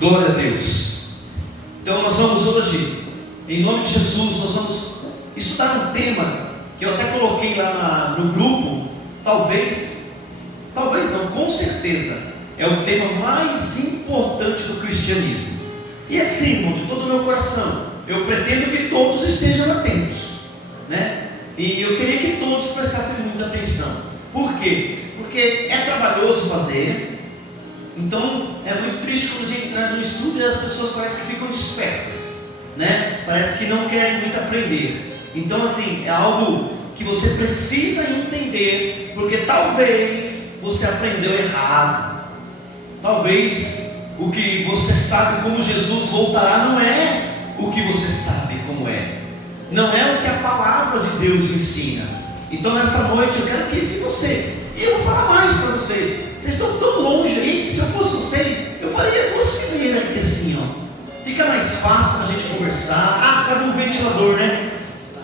Glória a Deus. Então nós vamos hoje, em nome de Jesus, nós vamos estudar um tema que eu até coloquei lá no grupo. Talvez não, com certeza é o tema mais importante do cristianismo. E assim, irmão, de todo o meu coração, eu pretendo que todos estejam atentos, né? E eu queria que todos prestassem muita atenção. Por quê? Porque é trabalhoso fazer. Então é muito triste quando a gente traz um estudo e as pessoas parecem que ficam dispersas, né? Parece que não querem muito aprender. Então assim, é algo que você precisa entender, porque talvez você aprendeu errado. Talvez o que você sabe como Jesus voltará não é o que você sabe como é. Não é o que a palavra de Deus ensina. Então nessa noite eu quero que se você, e eu vou falar mais para você, vocês estão tão longe aí, que se eu fosse vocês, eu faria 2 fileiras aqui assim, ó. Fica mais fácil para a gente conversar. Cadê um ventilador, né?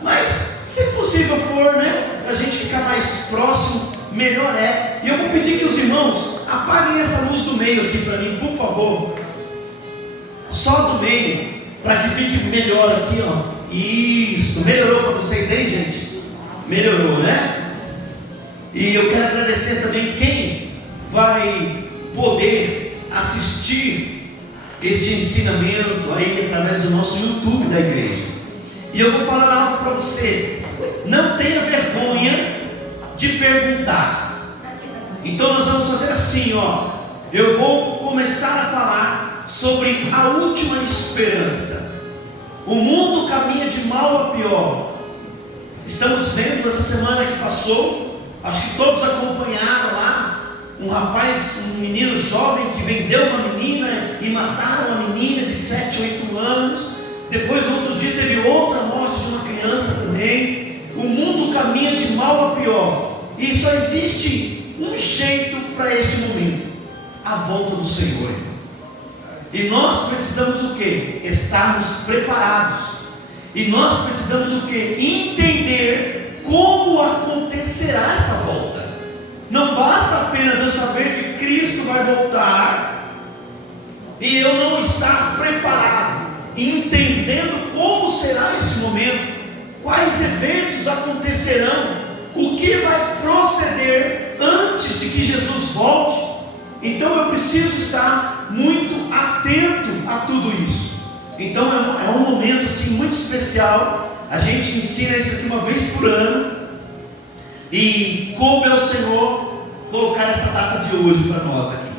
Mas se possível for, né, a gente ficar mais próximo, melhor é. E eu vou pedir que os irmãos apaguem essa luz do meio aqui para mim, por favor. Só do meio, para que fique melhor aqui, ó. Isso, melhorou para vocês aí, gente? Melhorou, né? E eu quero agradecer também quem vai poder assistir este ensinamento aí através do nosso YouTube da igreja. E eu vou falar algo para você. Não tenha vergonha de perguntar. Então nós vamos fazer assim, ó. Eu vou começar a falar sobre a última esperança. O mundo caminha de mal a pior. Estamos vendo essa semana que passou, acho que todos acompanharam lá, um rapaz, um menino jovem que vendeu uma menina e mataram uma menina de 7, 8 anos. Depois no outro dia teve outra morte de uma criança também. O mundo caminha de mal a pior. E só existe um jeito para este momento: a volta do Senhor. E nós precisamos o quê? Estarmos preparados. E nós precisamos o quê? Entender como acontecerá essa volta. Não basta apenas eu saber que Cristo vai voltar e eu não estar preparado, entendendo como será esse momento, quais eventos acontecerão, o que vai proceder antes de que Jesus volte. Então eu preciso estar muito atento a tudo isso. Então é um momento assim muito especial. A gente ensina isso aqui uma vez por ano, e coube ao Senhor colocar essa data de hoje para nós aqui.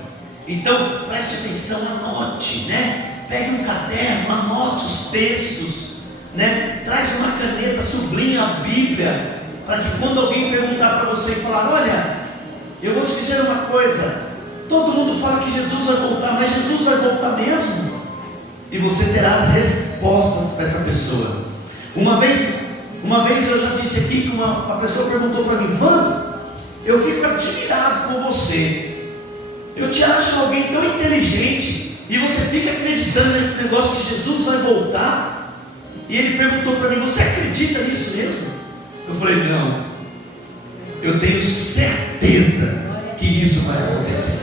Então preste atenção, anote, né? Pegue um caderno, anote os textos, né? Traz uma caneta, sublinha a Bíblia, para que quando alguém perguntar para você e falar: olha, eu vou te dizer uma coisa, todo mundo fala que Jesus vai voltar, mas Jesus vai voltar mesmo? E você terá as respostas para essa pessoa. Uma vez eu já disse aqui que uma pessoa perguntou para mim: Vando, eu fico admirado com você. Eu te acho alguém tão inteligente e você fica acreditando nesse negócio que Jesus vai voltar. E ele perguntou para mim: você acredita nisso mesmo? Eu falei: não, eu tenho certeza que isso vai acontecer.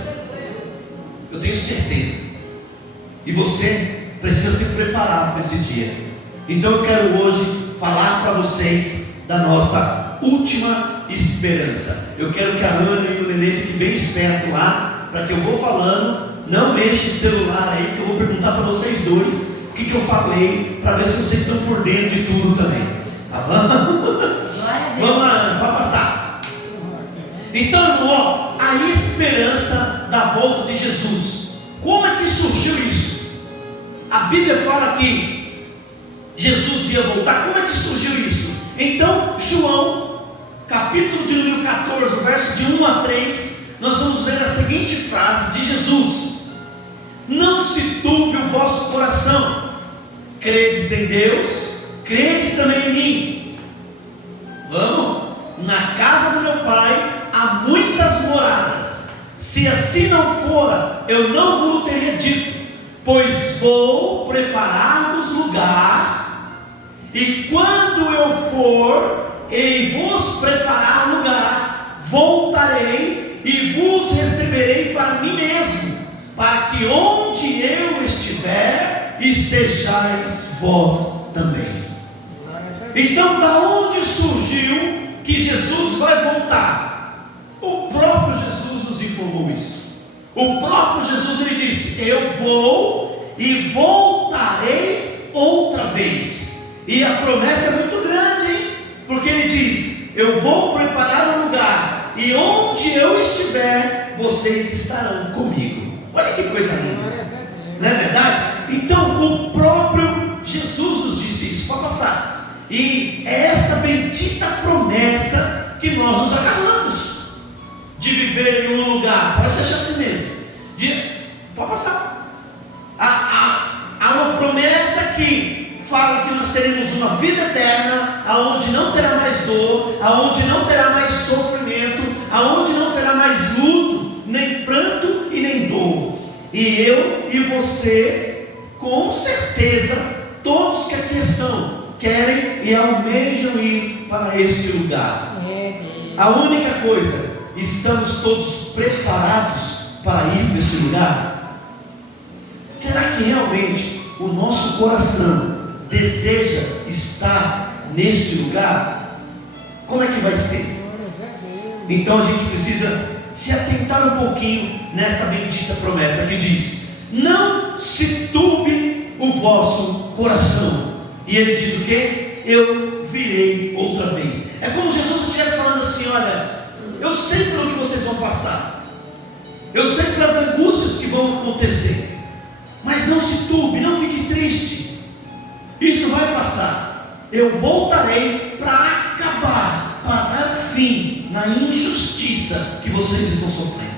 Eu tenho certeza. E você precisa se preparar para esse dia. Então eu quero hoje falar para vocês da nossa última esperança. Eu quero que a Ana e o Lelê fiquem bem espertos lá, para que eu vou falando. Não mexa o celular aí, que eu vou perguntar para vocês dois o que eu falei, para ver se vocês estão por dentro de tudo também. Tá bom? Vamos lá, Ana, para passar. Então, ó, a esperança da volta de Jesus. Como é que surgiu isso? A Bíblia fala que Jesus ia voltar. Como é que surgiu isso? Então, João, capítulo de número 14, verso de 1 a 3, nós vamos ver a seguinte frase de Jesus: não se turbe o vosso coração, credes em Deus, crede também em mim. Vamos? Na casa do meu Pai há muitas moradas. Se assim não fora, eu não vos teria dito, pois vou preparar-vos lugar, e quando eu for e vos preparar lugar, voltarei e vos receberei para mim mesmo, para que onde estejais vós também. Então, da onde surgiu que Jesus vai voltar? O próprio Jesus nos informou isso. O próprio Jesus, ele disse: eu vou e voltarei outra vez. E a promessa é muito grande, hein? Porque ele diz: eu vou preparar um lugar, e onde eu estiver, vocês estarão comigo. Olha que coisa linda, não é verdade? Então o próprio Jesus nos disse isso. Pode passar. E é esta bendita promessa que nós nos agarramos, de viver em um lugar, pode deixar assim mesmo, pode passar. Há uma promessa que fala que nós teremos uma vida eterna, aonde não terá mais dor, aonde não terá mais sofrimento, aonde não terá mais luto, nem pranto e nem dor. E eu e você, com certeza, todos que aqui estão, querem e almejam ir para este lugar. A única coisa, estamos todos preparados para ir para este lugar? Será que realmente o nosso coração deseja estar neste lugar? Como é que vai ser? Então a gente precisa se atentar um pouquinho nesta bendita promessa que diz: não se turbe o vosso coração. E ele diz o quê? Eu virei outra vez. É como se Jesus estivesse falando assim: olha, eu sei pelo que vocês vão passar, eu sei pelas angústias que vão acontecer, mas não se turbe, não fique triste, isso vai passar. Eu voltarei para acabar, para dar fim na injustiça que vocês estão sofrendo.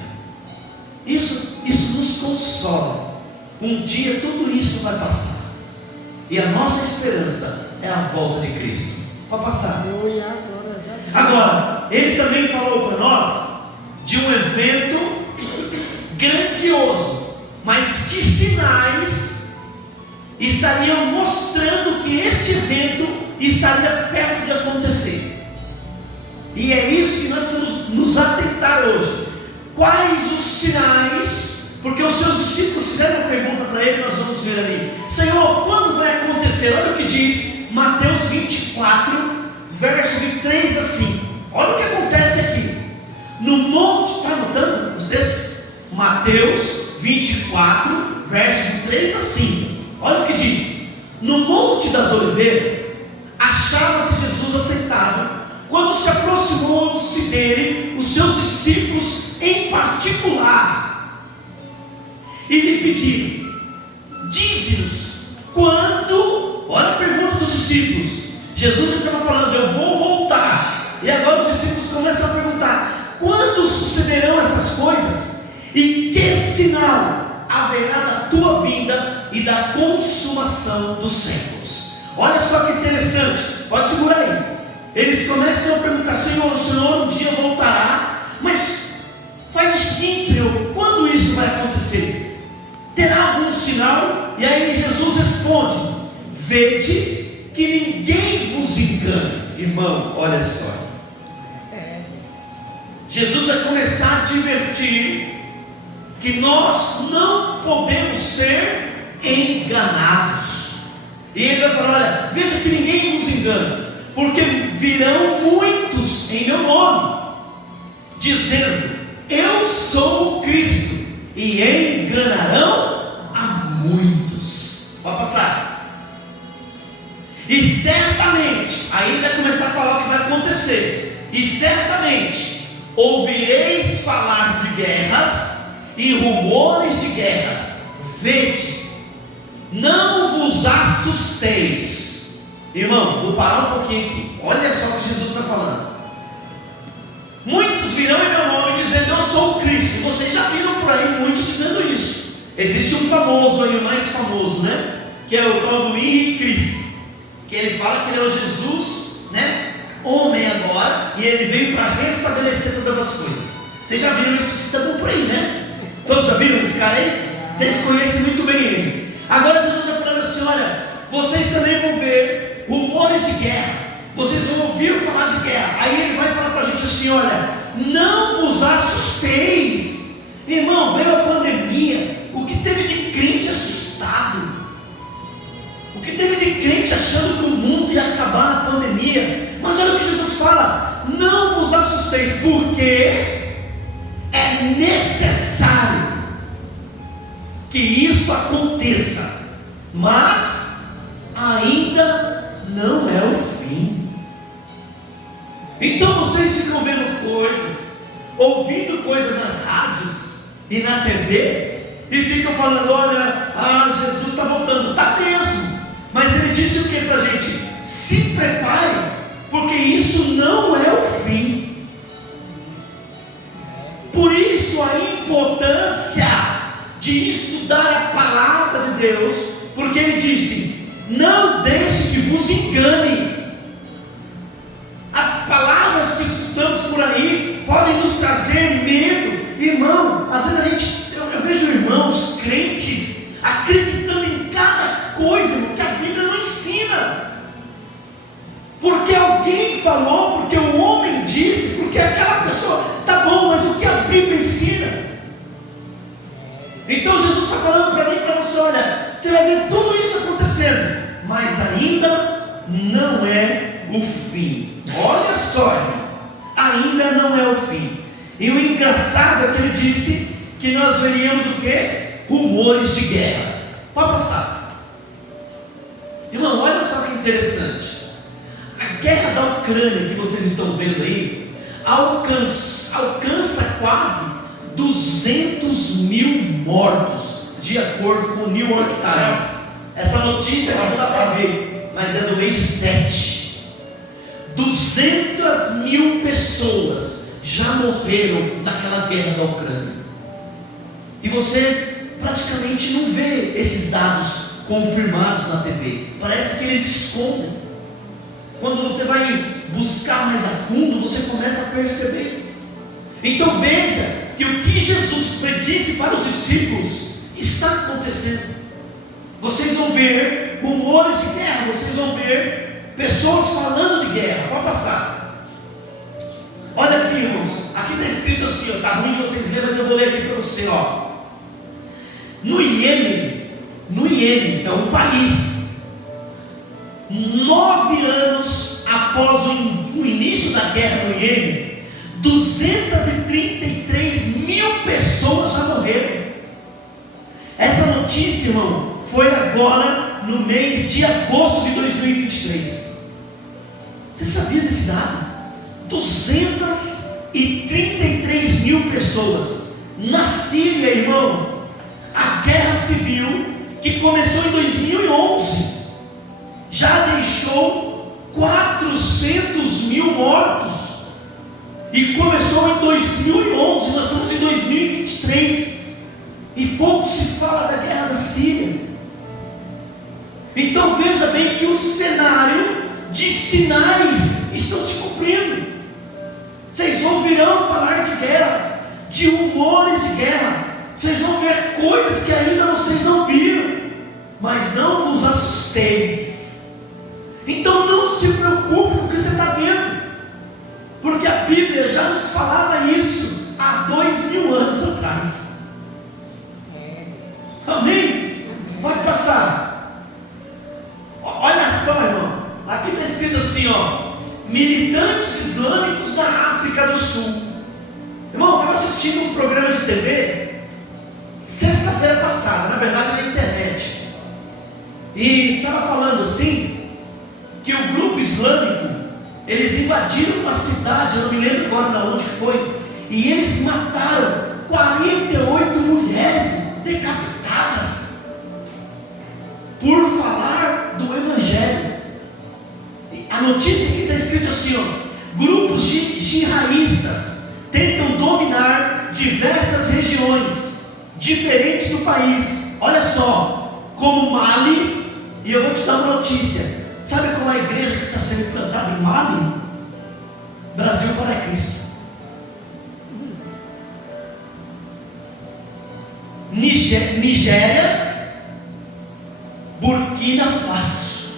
Isso nos consola. Um dia tudo isso vai passar, e a nossa esperança é a volta de Cristo. Para passar. Agora, ele também falou para nós de um evento grandioso, mas que sinais estariam mostrando que este evento estaria perto de acontecer. E é isso que nós temos nos atentar hoje. Quais os sinais? Porque os seus discípulos fizeram uma pergunta para ele, nós vamos ver ali: Senhor, quando vai acontecer? Olha o que diz Mateus 24, verso de 3 a 5. Olha o que acontece aqui. No monte, está anotando o texto? Mateus 24, verso de 3 a 5. Olha o que diz: no Monte das Oliveiras, achava-se Jesus assentado, quando se aproximou-se dele os seus discípulos em particular, e lhe pediram: dize-nos quando. Olha a pergunta dos discípulos. Jesus estava falando: eu vou voltar. E agora os discípulos começam a perguntar: quando sucederão essas coisas? E que sinal haverá da tua vinda e da consumação dos séculos? Olha só que interessante. Pode segurar aí. Eles começam a perguntar: Senhor, o Senhor um dia voltará, mas faz o seguinte, Senhor, quando isso vai acontecer? Terá algum sinal? E aí Jesus responde: vede que ninguém vos engane. Irmão, olha só. Jesus vai começar a advertir que nós não podemos ser enganados. E ele vai falar: olha, veja que ninguém vos engane, porque virão muitos em meu nome, dizendo: eu sou o Cristo, e enganarão a muitos. Pode passar. E certamente, aí vai começar a falar o que vai acontecer. E certamente ouvireis falar de guerras e rumores de guerras. Vede, não vos assusteis. Irmão, vou parar um pouquinho aqui. Olha só o que Jesus está falando. Muitos virão em meu nome dizendo: eu sou o Cristo. E vocês já viram por aí muitos dizendo isso. Existe um famoso aí, o mais famoso, né? Que é o tal do Henrique Cristo, que ele fala que ele é o Jesus, né? Homem agora, e ele veio para restabelecer todas as coisas. Vocês já viram isso também por aí, né? Todos já viram esse cara aí? Vocês conhecem muito bem ele. Agora Jesus está falando assim: olha, vocês também vão ver rumores de guerra, vocês vão ouvir falar de guerra. Aí ele vai falar para a gente assim: olha, não vos assusteis. Irmão, veio a pandemia, o que teve de crente assustado? vocês, porque é necessário que isso aconteça, mas ainda não é o fim. Então vocês ficam vendo coisas, ouvindo coisas nas rádios e na TV, e ficam falando: olha, Jesus está voltando. Está mesmo, mas ele disse o que para a gente? Se prepare, porque isso não é o fim. Por isso a importância de estudar a palavra de Deus, porque ele disse: não deixe que vos engane. As palavras que escutamos por aí podem nos trazer medo, irmão. Às vezes eu vejo irmãos crentes acreditando em cada coisa que a Bíblia não ensina, porque alguém falou, porque o homem disse, porque aquela pessoa, tá bom, mas o que a Bíblia ensina? Então Jesus está falando para mim e para você: olha, você vai ver tudo isso acontecendo, mas ainda não é o fim. Olha só, irmão, ainda não é o fim. E o engraçado é que ele disse que nós veríamos o que? Rumores de guerra. Pode passar. Irmão, olha só que interessante. A guerra da Ucrânia que vocês estão vendo aí alcança quase 200 mil mortos, de acordo com o New York Times. Essa notícia não dá para ver, mas é do mês 7. 200 mil pessoas já morreram naquela guerra da Ucrânia. E você praticamente não vê esses dados confirmados na TV. Parece que eles escondem. Quando você vai buscar mais a fundo, você começa a perceber. Então veja que o que Jesus predisse para os discípulos está acontecendo. Vocês vão ver rumores de guerra, vocês vão ver pessoas falando de guerra. Pode passar. Olha aqui, irmãos, aqui está escrito assim, está ruim de vocês verem, mas eu vou ler aqui para você, ó. No Iêmen é um país, 9 anos após o início da guerra no Iêmen, 233 mil pessoas já morreram. Essa notícia, irmão, foi agora no mês de agosto de 2023. Você sabia desse dado? 233 mil pessoas. Na Síria, irmão, a guerra civil que começou em 2011 já deixou 400 mil mortos, e começou em 2011, nós estamos em 2023 e pouco se fala da guerra da Síria. Então veja bem que o cenário de sinais estão se cumprindo. Vocês ouvirão falar de guerras, de rumores de guerra. Vocês vão ver coisas que ainda vocês não viram, mas não vos assusteis. Então não se preocupe com o que você está vendo, porque a Bíblia já nos falava isso há 2000 anos atrás. Amém? Pode passar. Olha só, irmão, aqui está escrito assim, ó: militantes islâmicos da África do Sul. Irmão, eu estava assistindo um programa de TV sexta-feira passada, na verdade na internet, e estava falando assim, que o grupo islâmico, eles invadiram uma cidade, eu não me lembro agora de onde foi, e eles mataram 48 mulheres decapitadas por falar do Evangelho. A notícia que está escrito assim, ó: grupos jihadistas tentam dominar diversas regiões diferentes do país. Olha só, como Mali, e eu vou te dar uma notícia. Sabe qual é a igreja que está sendo plantada em Mali? Brasil para Cristo. Nigéria, Burkina Faso.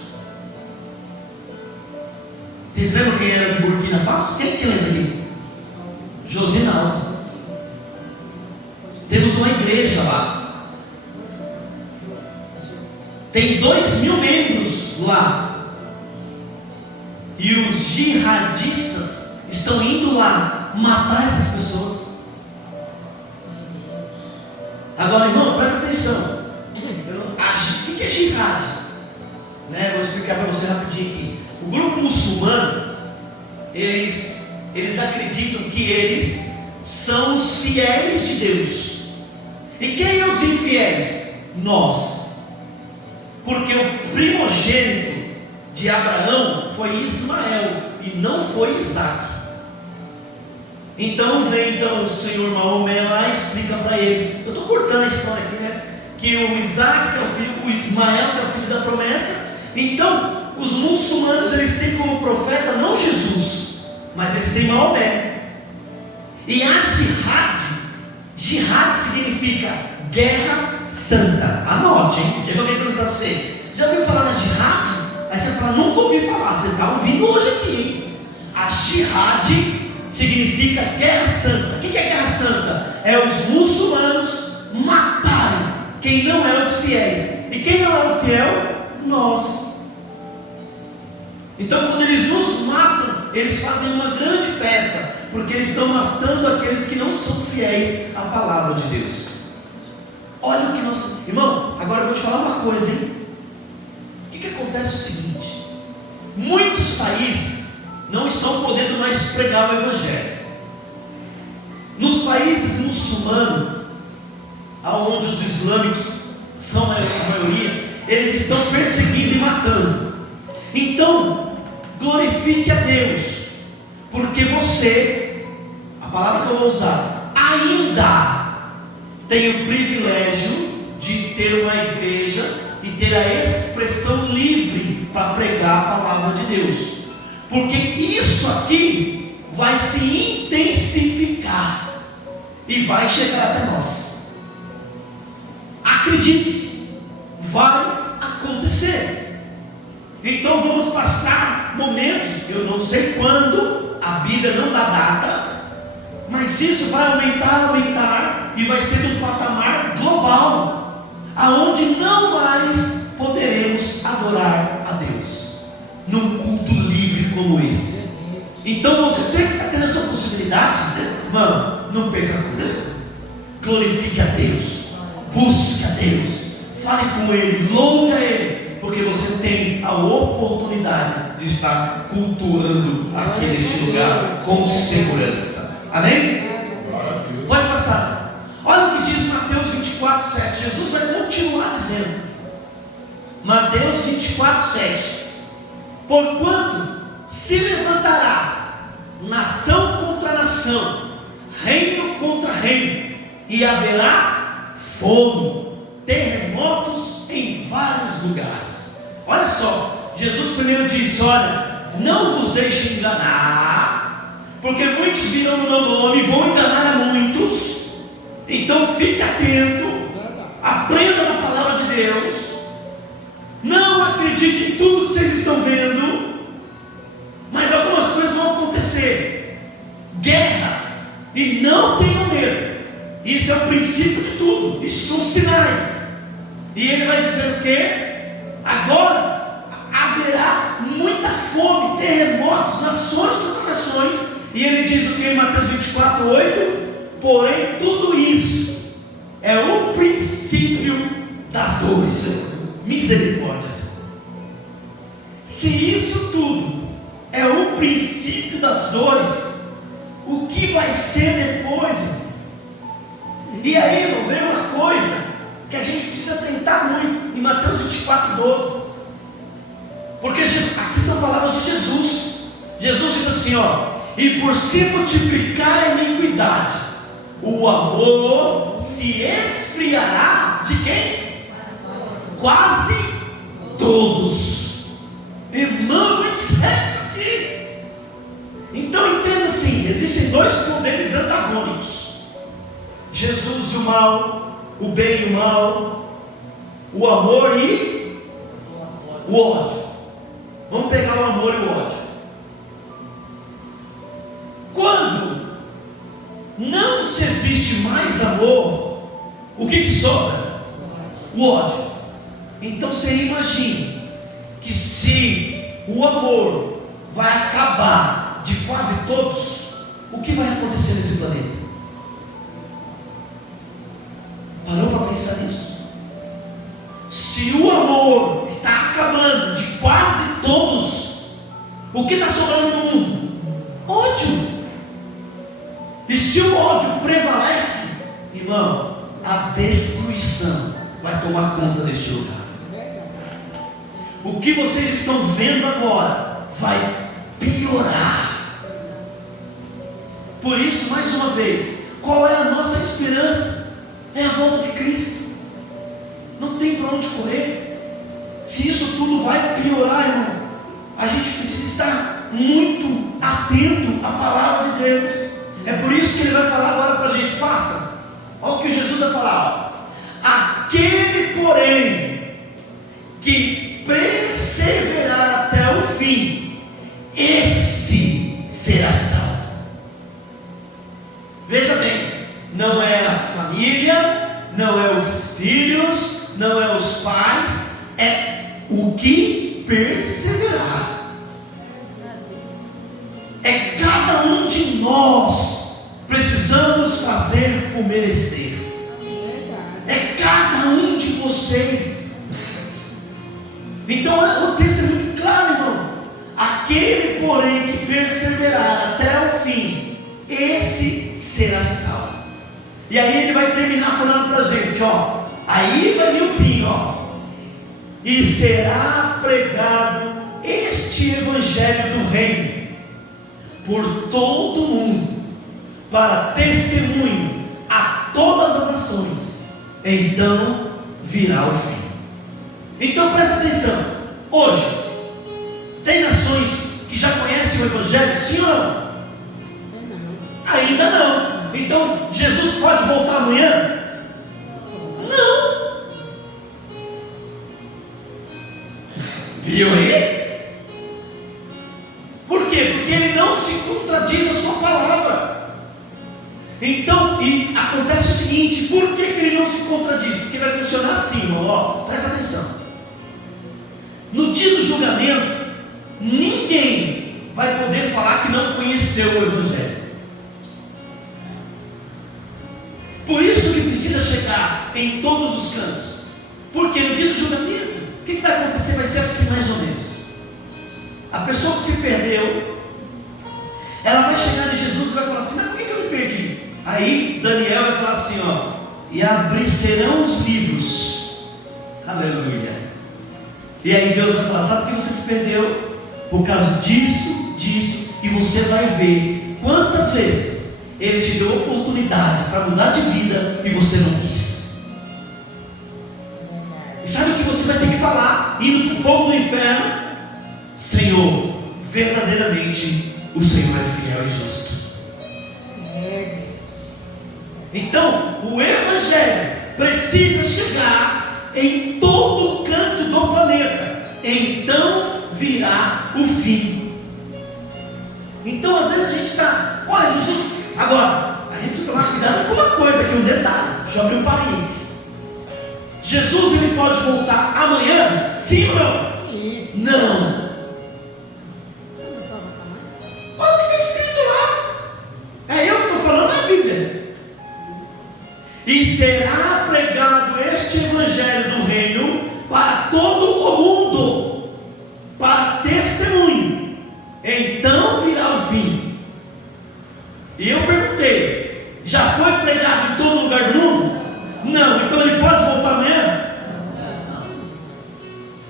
Vocês lembram quem era de Burkina Faso? Quem que lembra aqui? Josinaldo. Temos uma igreja lá. Tem 2.000 membros lá. E os jihadistas estão indo lá matar essas pessoas. Agora, irmão, presta atenção. O que é jihad? Vou explicar para você rapidinho aqui. O grupo muçulmano, eles acreditam que eles são os fiéis de Deus. E quem é os infiéis? Nós. Porque o primogênito de Abraão foi Ismael e não foi Isaac. Então vem o Senhor Maomé lá e explica para eles. Eu estou cortando a história aqui, que o Isaac, que é o filho, o Ismael, que é o filho da promessa. Então os muçulmanos, eles têm como profeta não Jesus, mas eles têm Maomé. E a jihad significa guerra santa. Anote, hein? Já que alguém perguntar para você, já ouviu falar na jihad? Aí você fala, nunca ouvi falar. Você está ouvindo hoje aqui, hein? A jihad significa guerra santa. O que é guerra santa? É os muçulmanos matarem quem não é os fiéis. E quem não é o fiel? Nós. Então quando eles nos matam, eles fazem uma grande festa, porque eles estão matando aqueles que não são fiéis à palavra de Deus. Olha o que nós... Irmão, agora eu vou te falar uma coisa, hein? O que acontece é o seguinte: muitos países não estão podendo mais pregar o Evangelho. Nos países muçulmanos, onde os islâmicos são a maioria, eles estão perseguindo e matando. Então, glorifique a Deus, porque você, a palavra que eu vou usar, ainda tem o privilégio de ter uma igreja e ter a expressão livre para pregar a palavra de Deus, porque isso aqui vai se intensificar e vai chegar até nós. Acredite, vai acontecer. Então vamos passar momentos, eu não sei quando, a Bíblia não dá data, mas isso vai aumentar e vai ser um patamar global, aonde não mais poderemos adorar a Deus num culto livre como esse. Então você que está tendo essa possibilidade, mano, não perca a coisa. Glorifique a Deus, busque a Deus, fale com Ele, louve a Ele, porque você tem a oportunidade de estar cultuando aqui neste lugar com segurança. Amém? Pode passar. Olha o que diz Mateus 24:7. Jesus vai continuar dizendo. Mateus 24:7. Porquanto se levantará nação contra nação, reino contra reino, e haverá fome, terremotos em vários lugares. Olha só, Jesus primeiro disse: olha, não vos deixe enganar, porque muitos virão no meu nome e vão enganar a muitos. Então fique atento, aprenda na palavra de Deus, não acredite em tudo que vocês estão vendo, mas algumas coisas vão acontecer, guerras, e não tenham medo. Isso é o princípio de tudo, isso são sinais. E ele vai dizer o quê? Agora haverá muita fome, terremotos, nações contra nações. E ele diz o que em Mateus 24:8? Porém tudo isso é o princípio das dores. Misericórdia. Se isso tudo é o princípio das dores, o que vai ser depois? E aí, irmão, vem uma coisa que a gente precisa tentar muito, em Mateus 24:12, porque aqui são palavras de Jesus. Jesus diz assim, e por se multiplicar a iniquidade, o amor se esfriará de quem? Quase todos. Irmão, muito sério isso aqui. Então entenda assim, existem dois poderes antagônicos: Jesus e o mal, o bem e o mal, o amor e o ódio. Vamos pegar o amor e o ódio. Quando não se existe mais amor, o que sobra? O ódio. Então você imagine que se o amor vai acabar de quase todos, o que vai acontecer nesse planeta? Parou para pensar nisso? Se o amor está acabando de quase todos, o que está sobrando no mundo? Ódio. E se o ódio prevalece, irmão, a destruição vai tomar conta deste lugar. O que vocês estão vendo agora vai piorar. Por isso, mais uma vez, qual é a nossa esperança? É a volta de Cristo. Não tem para onde correr. Se isso tudo vai piorar, irmão, a gente precisa estar muito atento à palavra de Deus. É por isso que ele vai falar agora para a gente. Passa, olha o que Jesus vai falar. Aquele, porém, que perseverar até o fim, esse será salvo. Veja bem, não é a família, não é os filhos, não é os pais, é o que perseverar. É cada um de nós precisamos fazer por merecer. É cada um de vocês. Então o texto é muito claro, irmão. Aquele, porém, que perseverar até o fim, esse será salvo. E aí ele vai terminar falando para a gente, ó. Aí vai vir o fim, ó. E será pregado este evangelho do reino por todo o mundo, para testemunho a todas as nações. Então virá o fim. Então presta atenção. Hoje tem nações que já conhecem o evangelho, sim ou não? Ainda não. Então Jesus pode voltar amanhã? Não. Viu aí? Por quê? Porque ele não se contradiz a sua palavra. Então, e acontece o seguinte: por que ele não se contradiz? Porque vai funcionar assim, irmão, ó, presta atenção. No dia do julgamento, ninguém vai poder falar que não conheceu o evangelho. Por isso que precisa chegar em todos os cantos. Porque no dia do julgamento, o que vai acontecer? Vai ser assim mais ou menos. A pessoa que se perdeu, ela vai chegar em Jesus e vai falar assim: mas por que eu me perdi? Aí Daniel vai falar assim, ó: e abrir-serão os livros. Aleluia. E aí Deus vai falar: sabe por que você se perdeu? Por causa disso, disso. E você vai ver quantas vezes Ele te deu oportunidade para mudar de vida e você não quis. E sabe o que você vai ter que falar, indo para o fogo do inferno? Senhor, verdadeiramente o Senhor é fiel e justo. Então, o evangelho precisa chegar em todo canto do planeta. Então virá o fim. Então, às vezes a gente está, olha, Jesus, agora, a gente precisa tomar cuidado com uma coisa aqui, um detalhe. Deixa eu abrir um parênteses. Jesus, ele pode voltar amanhã? Sim ou não? Sim. Não. Olha o que está escrito lá. É eu que estou falando, é a Bíblia. E será pregado este evangelho do reino para todo o mundo, para testemunho. Então virá o fim. E eu perguntei: já foi pregado em todo lugar do mundo? Não. Então ele pode voltar amanhã?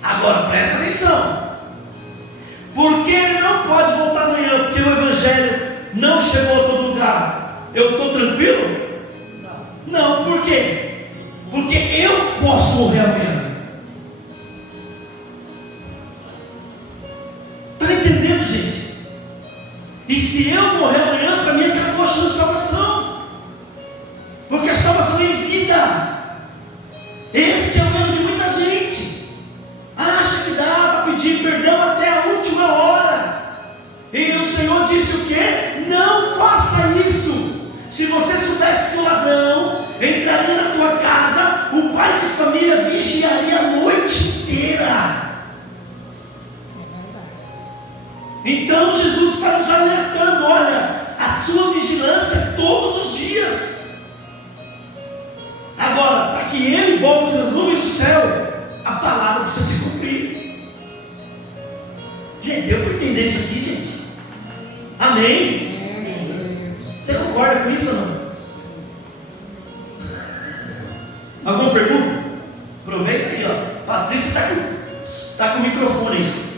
Agora presta atenção. Por que ele não pode voltar amanhã? Porque o evangelho não chegou a todo lugar. Eu estou tranquilo? Não. Por quê? Porque eu posso morrer amanhã. Está entendendo, gente? E se eu morrer amanhã, para mim acabou a chance de salvação. Porque a salvação é em vida. Esse é o erro de muita gente. Acha que dá para pedir perdão até a última hora. E o Senhor disse o quê? Não faça isso. Se você soubesse que o ladrão entraria na tua casa, o pai de família vigiaria a noite inteira. Então Jesus está nos alertando: olha, a sua deu para entender isso aqui, gente? Amém? Você concorda com isso ou não? Alguma pergunta? Aproveita aí, ó. Patrícia está com o microfone aí.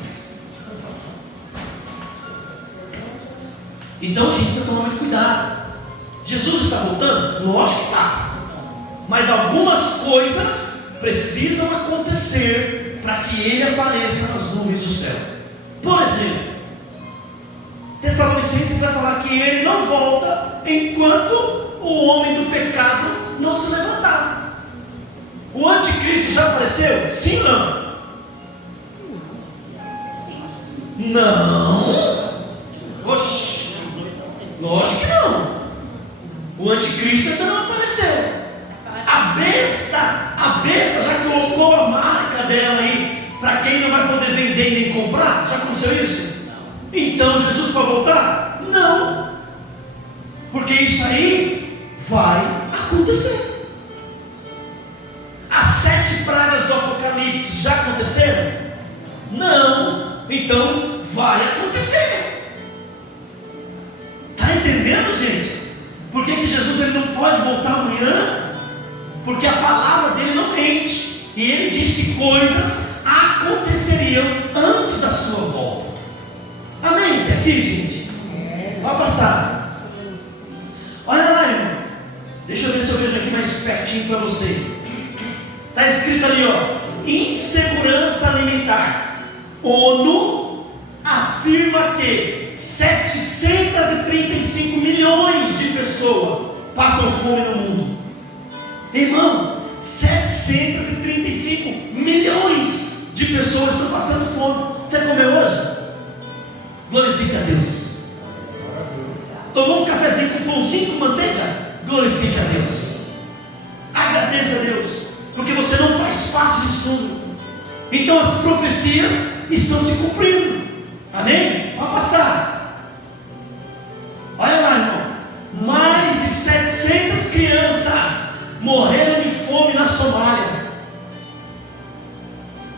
Então, gente, precisa tomar muito cuidado. Jesus está voltando? Lógico que está. Mas algumas coisas precisam acontecer para que Ele apareça nas nuvens do céu. Por exemplo, Tessalonicenses vai falar que Ele não volta enquanto o homem do pecado não se levantar. O anticristo já apareceu? Sim ou não? Não. Oxi, lógico que não. O anticristo ainda não apareceu. A besta já colocou a marca dela aí para quem não vai poder vender e nem comprar. Já aconteceu isso? Então Jesus vai voltar? Não. Porque isso aí vai acontecer. As 7 pragas do Apocalipse já aconteceram? Não. Então vai acontecer. Está entendendo, gente? Por que Jesus ele não pode voltar amanhã? Porque a palavra dele não mente. E ele diz que coisas aconteceriam antes da sua volta. Amém? Até aqui, gente? Vai passar. Olha lá, irmão. Deixa eu ver se eu vejo aqui mais pertinho para você. Está escrito ali, ó. Insegurança alimentar. ONU afirma que 735 milhões de pessoas passam fome no mundo. Irmão, 735 milhões de pessoas estão passando fome. Você comeu hoje? Glorifica a Deus. Tomou um cafezinho com pãozinho com manteiga? Glorifica a Deus. Agradeça a Deus, porque você não faz parte disso tudo. Então as profecias estão se cumprindo. Amém? Vamos passar. Olha lá, irmão. Mais de 700 crianças morreram de fome na Somália.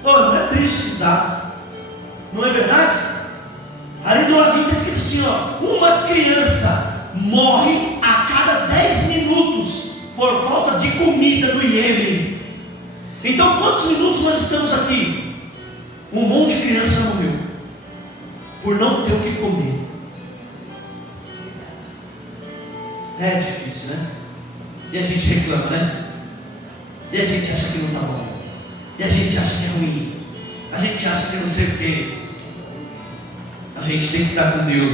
Não é triste esses dados? Não é verdade? Ali do ladinho está escrito assim, ó. Uma criança morre a cada 10 minutos por falta de comida no Iêmen. Então quantos minutos nós estamos aqui? Um monte de criança já morreu por não ter o que comer. É difícil, né? E a gente reclama, né? E a gente acha que não está bom. E a gente acha que é ruim. A gente acha que não sei o quê. A gente tem que estar com Deus.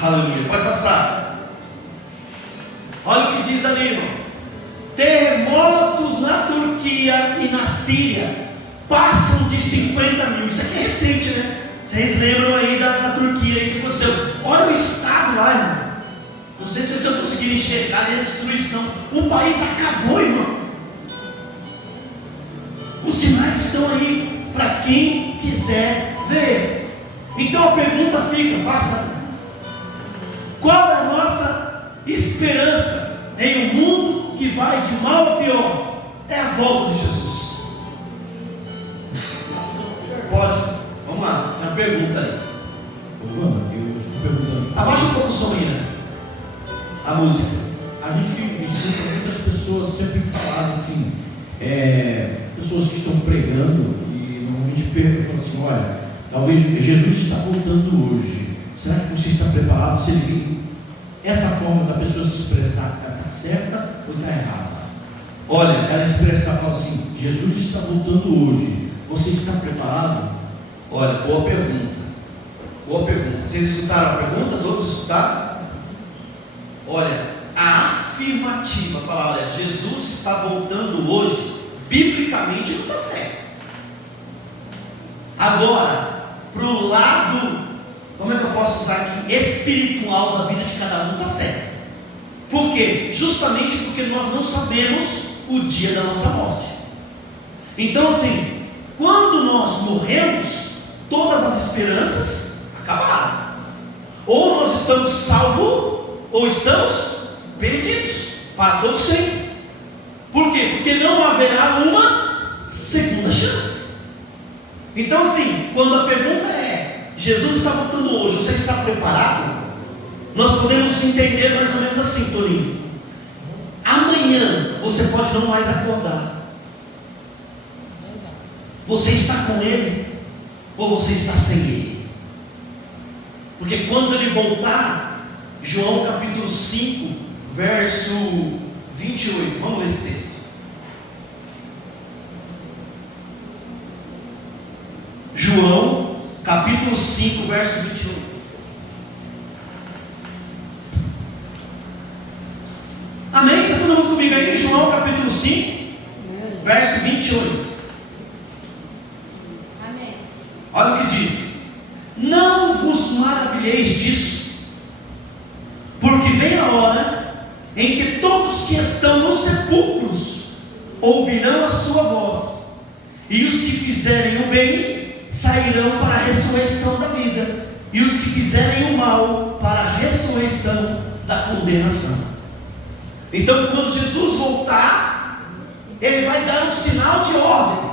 Aleluia. Pode passar. Olha o que diz ali, irmão. Terremotos na Turquia e na Síria passam de 50 mil. Isso aqui é recente, né? Vocês lembram aí da Turquia aí que aconteceu? Olha o estado lá, irmão. Não sei se vocês conseguiram enxergar a destruição. O país acabou, irmão. Os sinais estão aí para quem quiser ver. Então a pergunta fica, passa. Qual é a nossa esperança em um mundo que vai de mal a pior? É a volta de Jesus. Pode? Vamos lá, tem uma pergunta aí. Eu estou perguntando. Abaixa um pouco o som aí, né? A música. A gente escuta muitas pessoas sempre falar assim, pessoas que estão pregando e normalmente perguntam assim, olha, talvez Jesus está voltando hoje. Será que você está preparado? Se ele... Essa forma da pessoa se expressar está certa ou está errada? Olha, ela expressa, fala assim, Jesus está voltando hoje. Você está preparado? Olha, boa pergunta. Boa pergunta. Vocês escutaram a pergunta? Todos escutaram? Olha, a afirmativa, falar, olha, Jesus está voltando hoje, biblicamente não está certo. Agora, para o lado, como é que eu posso usar aqui, espiritual da vida de cada um, está certo. Por quê? Justamente porque nós não sabemos o dia da nossa morte. Então assim, quando nós morremos, todas as esperanças acabaram. Ou nós estamos salvos, ou estamos perdidos para todo sempre. Por quê? Porque não haverá uma segunda chance. Então assim, quando a pergunta é Jesus está voltando hoje, você está preparado? Nós podemos entender mais ou menos assim, Toninho. Amanhã você pode não mais acordar. Você está com Ele ou você está sem Ele? Porque quando Ele voltar, João capítulo 5, verso 28, vamos ler esse texto. João capítulo 5, verso 28. Amém? Está todo mundo comigo aí? João capítulo 5, verso 28. Amém. Olha o que diz: não vos maravilheis disso, porque vem a hora em que todos que estão nos sepulcros ouvirão a sua voz, e os que fizerem o bem sairão para a ressurreição da vida, e os que fizerem o mal para a ressurreição da condenação. Então, quando Jesus voltar, Ele vai dar um sinal de ordem,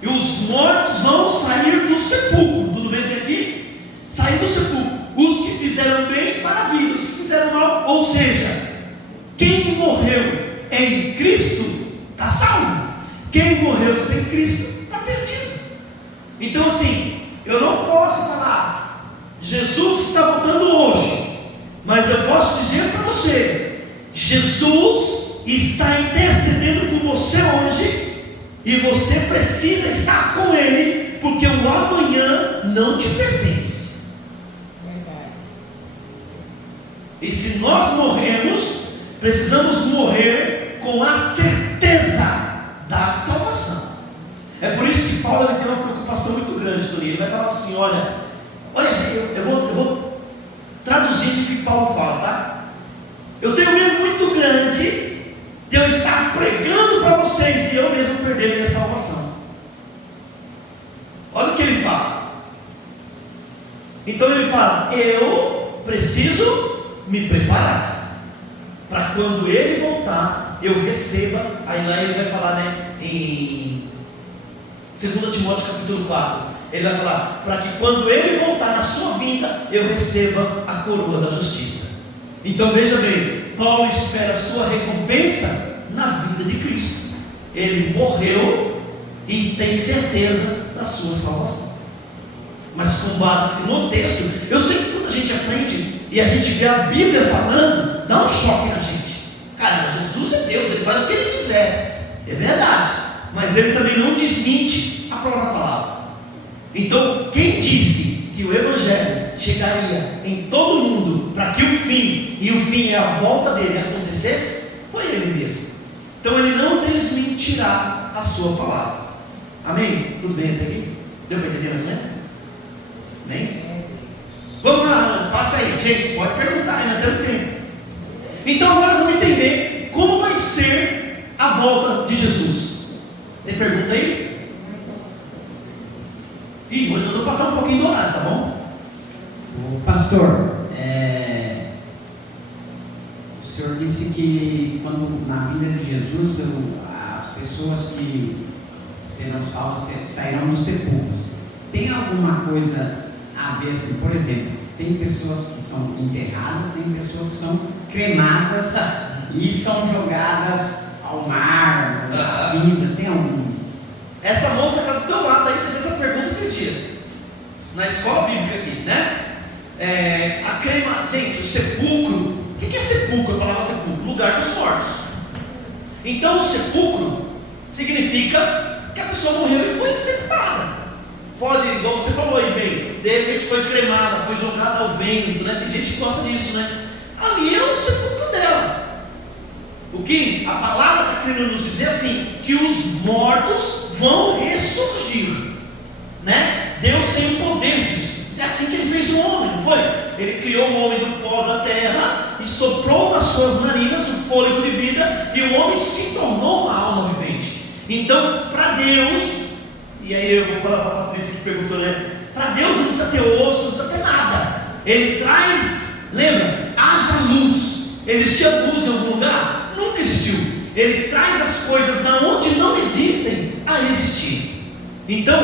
e os mortos vão sair do sepulcro. Tudo bem até aqui? Sair do sepulcro. Os que fizeram bem para a vida, os que fizeram mal, ou seja, quem morreu em Cristo está salvo, quem morreu sem Cristo está perdido. Então assim, eu não posso falar Jesus está voltando hoje, mas eu posso dizer para você, Jesus está intercedendo por você hoje, e você precisa estar com Ele, porque o amanhã não te pertence. E se nós morrermos, precisamos morrer com a certeza da salvação. É por isso que Paulo tem uma preocupação muito grande com ele. Ele vai falar assim: olha, eu vou traduzir o que Paulo fala, tá? Eu tenho medo muito grande de eu estar pregando para vocês e eu mesmo perder minha salvação. Olha o que ele fala. Então ele fala: eu preciso me preparar para quando Ele voltar eu receba. Aí lá ele vai falar, né, em 2 Timóteo capítulo 4, ele vai falar: para que quando Ele voltar na sua vinda eu receba a coroa da justiça. Então veja bem, Paulo espera a sua recompensa na vida de Cristo. Ele morreu e tem certeza da sua salvação. Mas com base assim, no texto, eu sei que quando a gente aprende e a gente vê a Bíblia falando, dá um choque na gente. Cara, Jesus é Deus, Ele faz o que Ele quiser, é verdade, mas Ele também não desmente a própria palavra. Então, quem disse que o Evangelho chegaria em todo mundo para que o fim, e o fim é a volta dele, acontecesse, foi Ele mesmo. Então Ele não desmentirá a sua palavra. Amém? Tudo bem até aqui? Deu para entender mais, né? Amém? Vamos lá, passa aí, gente, pode perguntar, ainda temos tempo. Então agora vamos entender como vai ser a volta de Jesus. Tem pergunta aí? Ih, hoje eu vou passar um pouquinho do horário, tá bom? Pastor, o senhor disse que quando na vida de Jesus as pessoas que serão salvas sairão dos sepulcros. Tem alguma coisa a ver assim? Por exemplo, tem pessoas que são enterradas, tem pessoas que são cremadas e são jogadas ao mar, à cinza. Tem algum? Essa moça que está do teu lado aí fez essa pergunta esses dias na escola bíblica aqui, né? A crema, gente, o sepulcro. O que é sepulcro? A palavra sepulcro, lugar dos mortos. Então o sepulcro significa que a pessoa morreu e foi sepultada. Pode, igual você falou aí bem, de repente foi cremada, foi jogada ao vento, né? Tem gente que gosta disso, né? Ali é o sepulcro dela. O que a palavra está querendo nos dizer assim, que os mortos vão ressurgir, né? Deus tem o poder disso. É assim que Ele fez o homem, não foi? Ele criou o homem do pó da terra e soprou nas suas narinas o fôlego de vida, e o homem se tornou uma alma vivente. Então, para Deus, e aí eu vou falar para a Patrícia que perguntou, né? Para Deus não precisa ter osso, não precisa ter nada. Ele traz, lembra? Haja luz. Existia luz em algum lugar? Nunca existiu. Ele traz as coisas da onde não existem a existir. Então,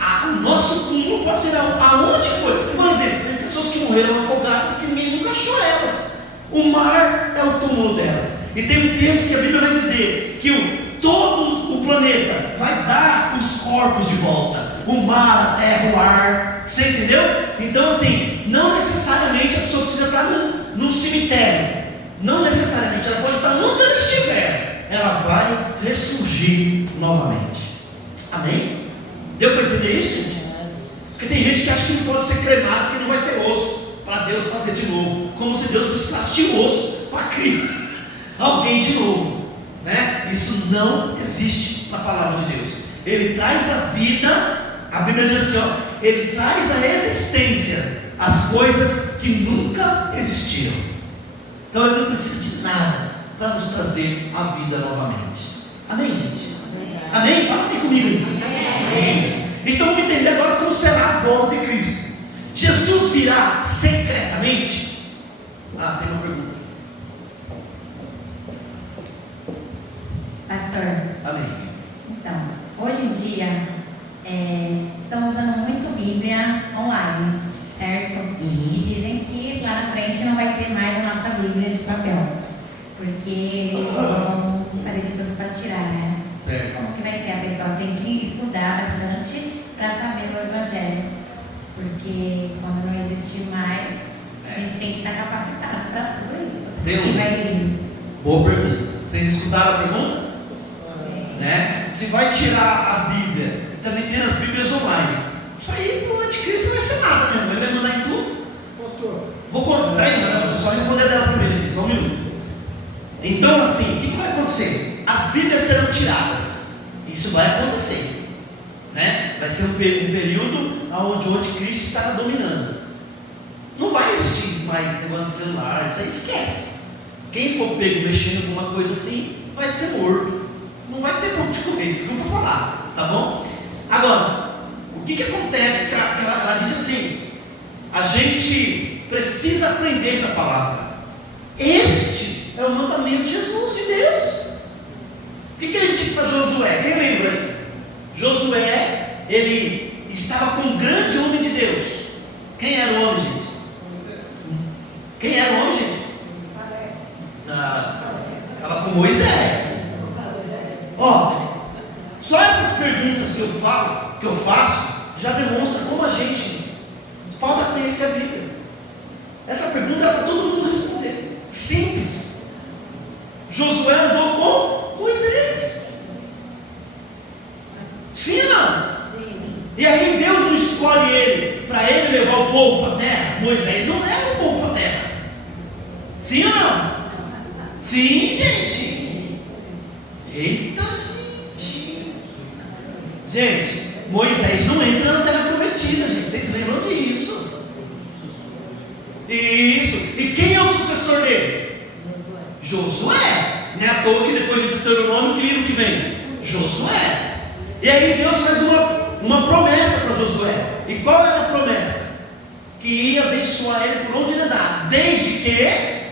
a o nosso túmulo pode ser aonde foi. Por exemplo, tem pessoas que morreram afogadas que ninguém nunca achou elas. O mar é o túmulo delas. E tem um texto que a Bíblia vai dizer que todo o planeta vai dar os corpos de volta. O mar, a terra, o ar. Você entendeu? Então assim, não necessariamente a pessoa precisa estar num cemitério. Não necessariamente, ela pode estar onde ela estiver. Ela vai ressurgir novamente. Amém? Deu para entender isso, gente? Porque tem gente que acha que não pode ser cremado porque não vai ter osso para Deus fazer de novo. Como se Deus precisasse de osso para criar alguém de novo, né? Isso não existe na palavra de Deus. Ele traz a vida, a Bíblia diz assim, ó, ele traz a existência as coisas que nunca existiram. Então ele não precisa de nada para nos trazer a vida novamente. Amém, gente? Amém? Fala aqui comigo. Amém. Então vamos entender agora como será a volta de Cristo. Jesus virá secretamente? Tem uma pergunta. Pastor, Amém. então, hoje em dia, estão usando muito Bíblia online, certo? E dizem que lá na frente não vai ter mais a nossa Bíblia de papel, porque eles vão fazer de tudo para tirar, né? Certo. Como que vai ser? A pessoa tem que estudar bastante para saber o Evangelho, porque quando não existir mais, a gente tem que estar capacitado para tudo isso. E vai vir. Boa pergunta. Vocês escutaram a pergunta? Né? Se vai tirar a Bíblia, também tem as Bíblias online. Isso aí pro anticristo não vai ser nada, né? Ele vai mandar em tudo. Vou contar, deixa eu só responder dela primeiro aqui, só um minuto. Então, assim, o que vai acontecer? As Bíblias serão tiradas. Isso vai acontecer, né? Vai ser um período onde o anticristo estará dominando. Não vai existir mais negócio de celular, isso aí esquece. Quem for pego mexendo em alguma coisa assim, vai ser morto. Não vai ter como te comer, desculpa falar, tá bom? Agora, o que acontece? Que ela diz assim: a gente precisa aprender da palavra. Este é o mandamento de Jesus, de Deus. O que ele disse para Josué? Quem lembra aí? Josué, ele estava com um grande homem de Deus. Quem era o homem, gente? Quem era o homem, gente? Estava com Moisés. Só essas perguntas que eu faço, já demonstra como a gente falta conhecer a Bíblia. Essa pergunta era para todo mundo responder. Simples. Josué andou com Moisés. Sim ou não? E aí Deus não escolhe ele para ele levar o povo para a terra. Moisés não leva o povo para a terra. Sim ou não? Sim, gente. Eita, gente. Gente, Moisés não entra na terra prometida, gente. Vocês lembram disso? Isso. E quem é o sucessor dele? Josué. Não é à toa que depois de Deuteronômio, que livro que vem? Josué. E aí Deus faz uma promessa para Josué. E qual era a promessa? Que ia abençoar ele por onde ele andasse, desde que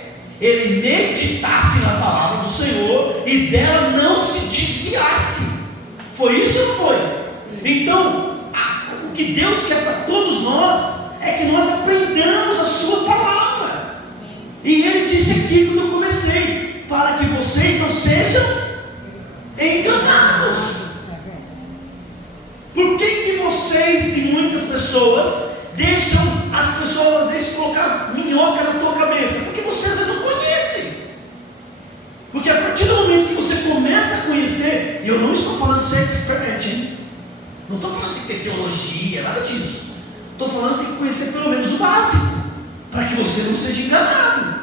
ele meditasse na palavra do Senhor e dela não se desviasse. Foi isso ou não foi? Então, o que Deus quer para todos nós é que nós aprendamos a sua palavra. E ele disse aqui quando eu comecei: para que vocês não sejam enganados. Por que vocês e muitas pessoas deixam as pessoas às vezes colocar minhoca na tua cabeça? Porque você às vezes não conhece. Porque a partir do momento que você começa a conhecer, e eu não estou falando de ser expert, hein? Não estou falando de ter teologia, nada disso. Estou falando de ter que conhecer pelo menos o básico, para que você não seja enganado.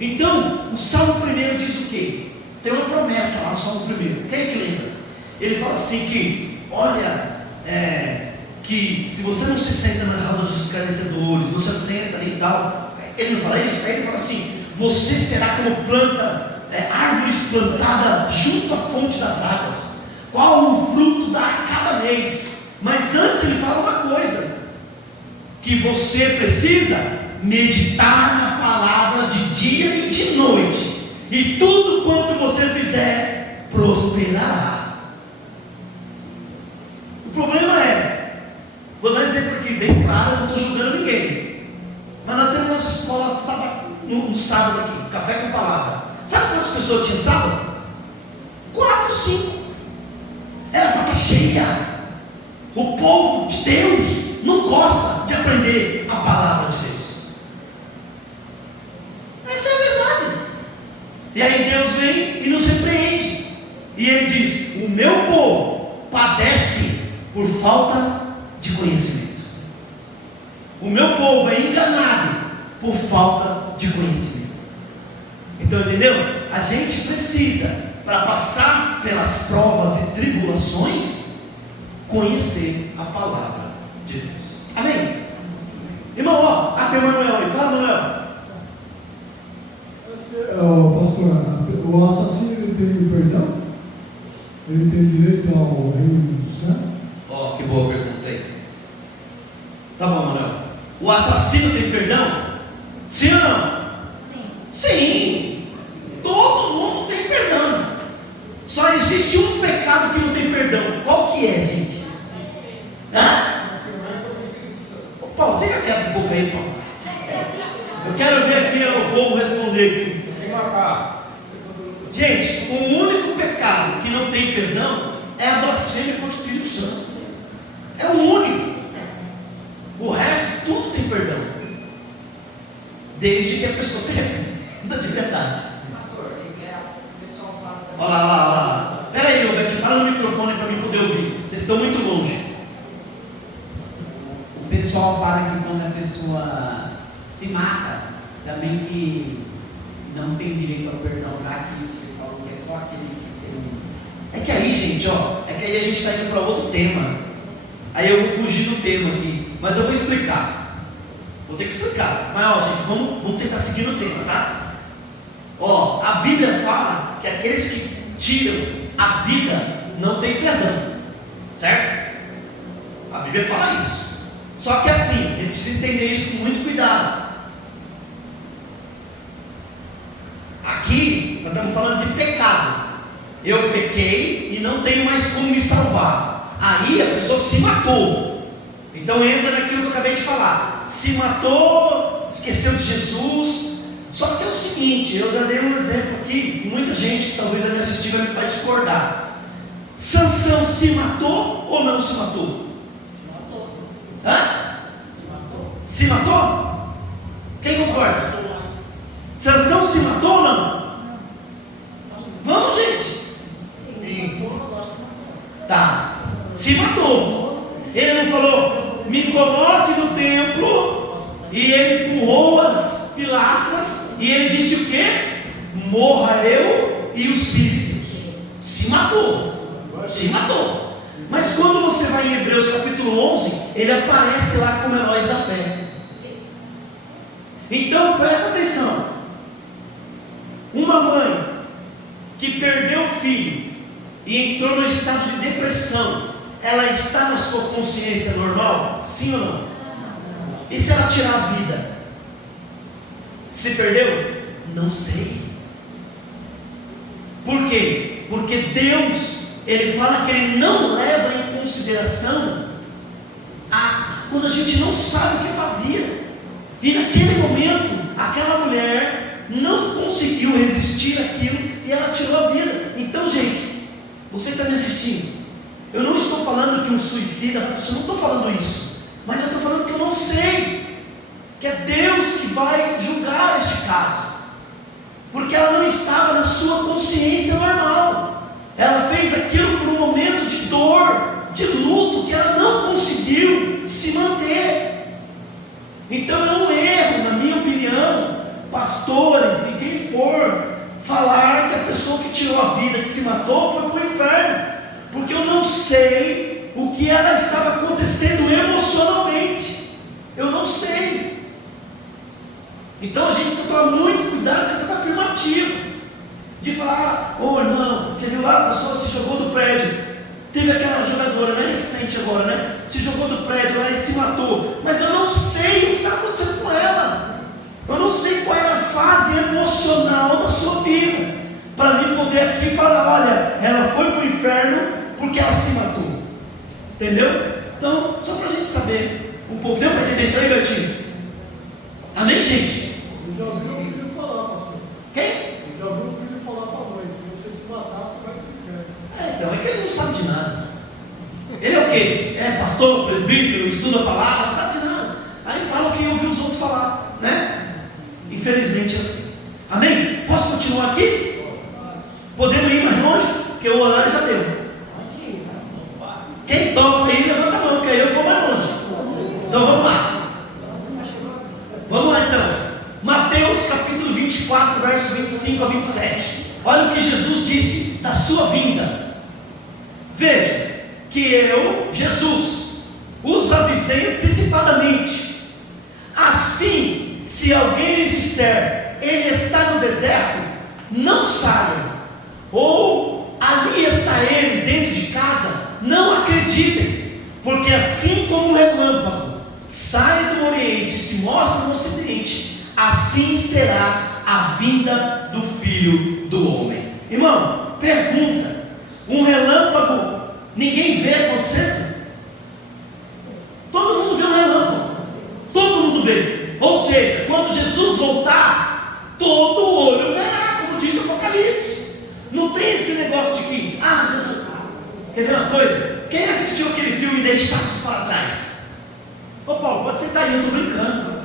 Então, o Salmo 1 diz o quê? Tem uma promessa lá no Salmo 1. Quem é que lembra? Ele fala assim que, olha, que se você não se senta na roda dos escarnecedores, não se assenta ali e tal, ele não fala isso? Aí ele fala assim: você será como planta, árvores plantada junto à fonte das águas, qual o fruto dá a cada mês. Mas antes ele fala uma coisa, que você precisa meditar na palavra de dia e de noite, e tudo quanto você fizer prosperará. O problema é sábado aqui, café com palavra. Sabe quantas pessoas tinha sábado? 4, 5. Era para estar cheia. O povo de Deus não gosta de aprender a palavra de Deus. Essa é a verdade. E aí Deus vem e nos repreende. E Ele diz: o meu povo padece por falta de conhecimento. O meu povo é enganado por falta de conhecimento. Então, entendeu? A gente precisa, para passar pelas provas e tribulações, conhecer a palavra de Deus. Amém? Irmão, ó, até Manuel aí. Fala, Manuel. Pastor, o assassino ele tem perdão? Ele tem direito ao reino do céu? Ó, que boa pergunta aí. Tá bom, Manuel. O assassino tem perdão? Sim ou não? Sim. Todo mundo tem perdão. Só existe um pecado que não tem perdão. Qual que é, gente? Hã? Ô, Paulo, fica quieto um pouco aí, Paulo. Eu quero ver aqui o povo responder aqui. Gente, o único pecado que não tem perdão é a blasfêmia contra o Espírito Santo. É o único. O resto, tudo tem perdão. Desde que a pessoa se arrependa de verdade. Olha lá, olha lá. Espera aí, Roberto, fala no microfone para mim poder ouvir. Vocês estão muito longe. O pessoal fala que quando a pessoa se mata, também que não tem direito ao perdão, lá que você falou que é só aquele que tem. É que aí, gente, ó, é que aí a gente está indo para outro tema. Aí eu vou fugir do tema aqui, mas eu vou explicar. Vou ter que explicar. Mas ó, gente, vamos tentar seguir no tema, tá? Ó, a Bíblia fala que aqueles que tiram a vida não tem perdão, certo? A Bíblia fala isso. Só que assim, a gente precisa entender isso com muito cuidado. Aqui nós estamos falando de pecado. Eu pequei e não tenho mais como me salvar. Aí a pessoa se matou. Então entra naquilo que eu acabei de falar. Se matou, esqueceu de Jesus. Só que é o seguinte, eu já dei um exemplo aqui. Muita gente que talvez vai me assistir vai discordar. Sansão se matou ou não se matou? Se matou. Hã? Se matou. Se matou? Quem concorda? Sansão se matou ou não? Vamos, gente. Sim. Tá. Se matou. Ele não falou, me coloque no templo. E ele empurrou as pilastras. E ele disse o quê? Morra eu e os filisteus. Se matou. Se matou. Mas quando você vai em Hebreus capítulo 11, ele aparece lá como heróis da fé. Então presta atenção. Uma mãe que perdeu o filho e entrou no estado de depressão, ela está na sua consciência normal? Sim ou não? E se ela tirar a vida? Se perdeu? Não sei. Por quê? Porque Deus, Ele fala que Ele não leva em consideração quando a gente não sabe o que fazia. E naquele momento, aquela mulher não conseguiu resistir àquilo e ela tirou a vida. Então, gente, você está me assistindo. Eu não estou falando que um suicida, eu não estou falando isso, mas eu estou falando que eu não sei, que é Deus que vai julgar este caso, porque ela não estava na sua consciência normal. Ela fez aquilo por um momento de dor, de luto, que ela não conseguiu se manter. Então é um erro, na minha opinião, pastores e quem for, falar que a pessoa que tirou a vida, que se matou, foi para o inferno, porque eu não sei o que ela estava acontecendo emocionalmente. Eu não sei. Então a gente tem que tomar muito cuidado com essa afirmativa de falar, ô irmão, você viu lá, a pessoa se jogou do prédio, teve aquela jogadora, né, recente agora, né, se jogou do prédio lá e se matou, mas eu não sei o que está acontecendo com ela. Eu não sei qual era a fase emocional da sua vida, para mim poder aqui falar, olha, ela foi para o inferno porque ela se matou. Entendeu? Então, só para a gente saber um pouco. Deu para entender isso aí, Betinho? Amém, gente? Eu já ouvi o filho falar sabe de nada. Ele é o quê? É pastor, presbítero, estuda a palavra, não sabe de nada. Aí fala o que ouviu os outros falar, né? Infelizmente é assim. Amém? Posso continuar aqui? Podemos ir mais longe? Porque o horário já deu. Quem topa aí, levanta a mão, porque aí eu vou mais longe. Então vamos lá. Vamos lá então. Mateus capítulo 24, verso 25 a 27. Olha o que Jesus disse da sua vinda. Veja, que eu, Jesus, os avisei antecipadamente. Assim, se alguém lhes disser, ele está no deserto, não saiam. Ou ali está ele dentro de casa, não acreditem. Porque assim como um relâmpago sai do Oriente e se mostra no Ocidente, assim será a vinda do Filho do Homem. Irmão, pergunta: um relâmpago ninguém vê acontecendo? Todo mundo vê um relâmpago, todo mundo vê. Ou seja, quando Jesus voltar, todo olho verá, como diz o Apocalipse. Não tem esse negócio de que, Jesus, quer ver uma coisa? Quem assistiu aquele filme Deixados para Trás? Ô Paulo, pode sentar aí, eu estou brincando.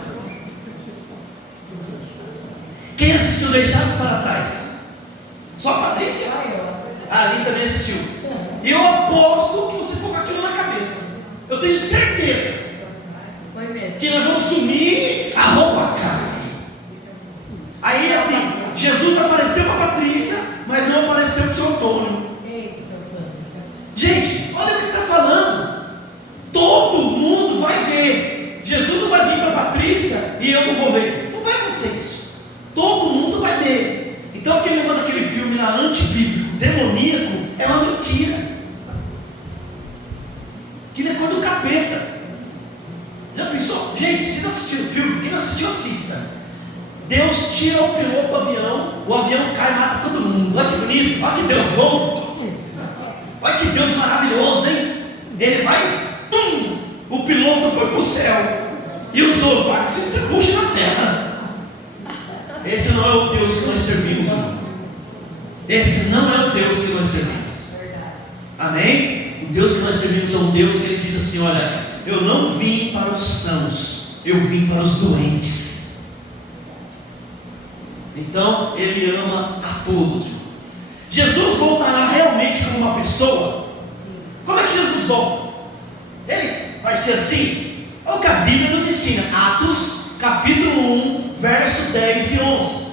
Quem assistiu Deixados para Trás? Só a Patrícia? Ali também assistiu. E eu aposto que você ficou com aquilo na cabeça. Eu tenho certeza que nós vamos sumir, a roupa cai. Aí assim, Jesus apareceu para a Patrícia, mas não apareceu para o seu Antônio. Gente, olha o que está falando. Todo mundo vai ver. Jesus não vai vir para a Patrícia e eu não vou ver. Não vai acontecer isso. Todo mundo vai ver. Então aquele negócio daquele filme lá antibíblico, demoníaco, é uma mentira. Aquilo é coisa do capeta. Já pensou? Gente, vocês assistiram o filme? Quem não assistiu, assista. Deus tira o piloto do avião, o avião cai e mata todo mundo. Olha que bonito, olha que Deus bom. Olha que Deus maravilhoso, hein? Ele vai, o piloto foi para o céu e os outros se estribucham na terra. Esse não é o Deus que nós servimos, irmão. Esse não é o Deus que nós servimos. Amém? O Deus que nós servimos é um Deus que ele diz assim: olha, eu não vim para os sãos, eu vim para os doentes. Então ele ama a todos. Jesus voltará realmente como uma pessoa? Como é que Jesus volta? Ele vai ser assim? Olha o que a Bíblia nos ensina. Atos capítulo 1, verso 10 e 11.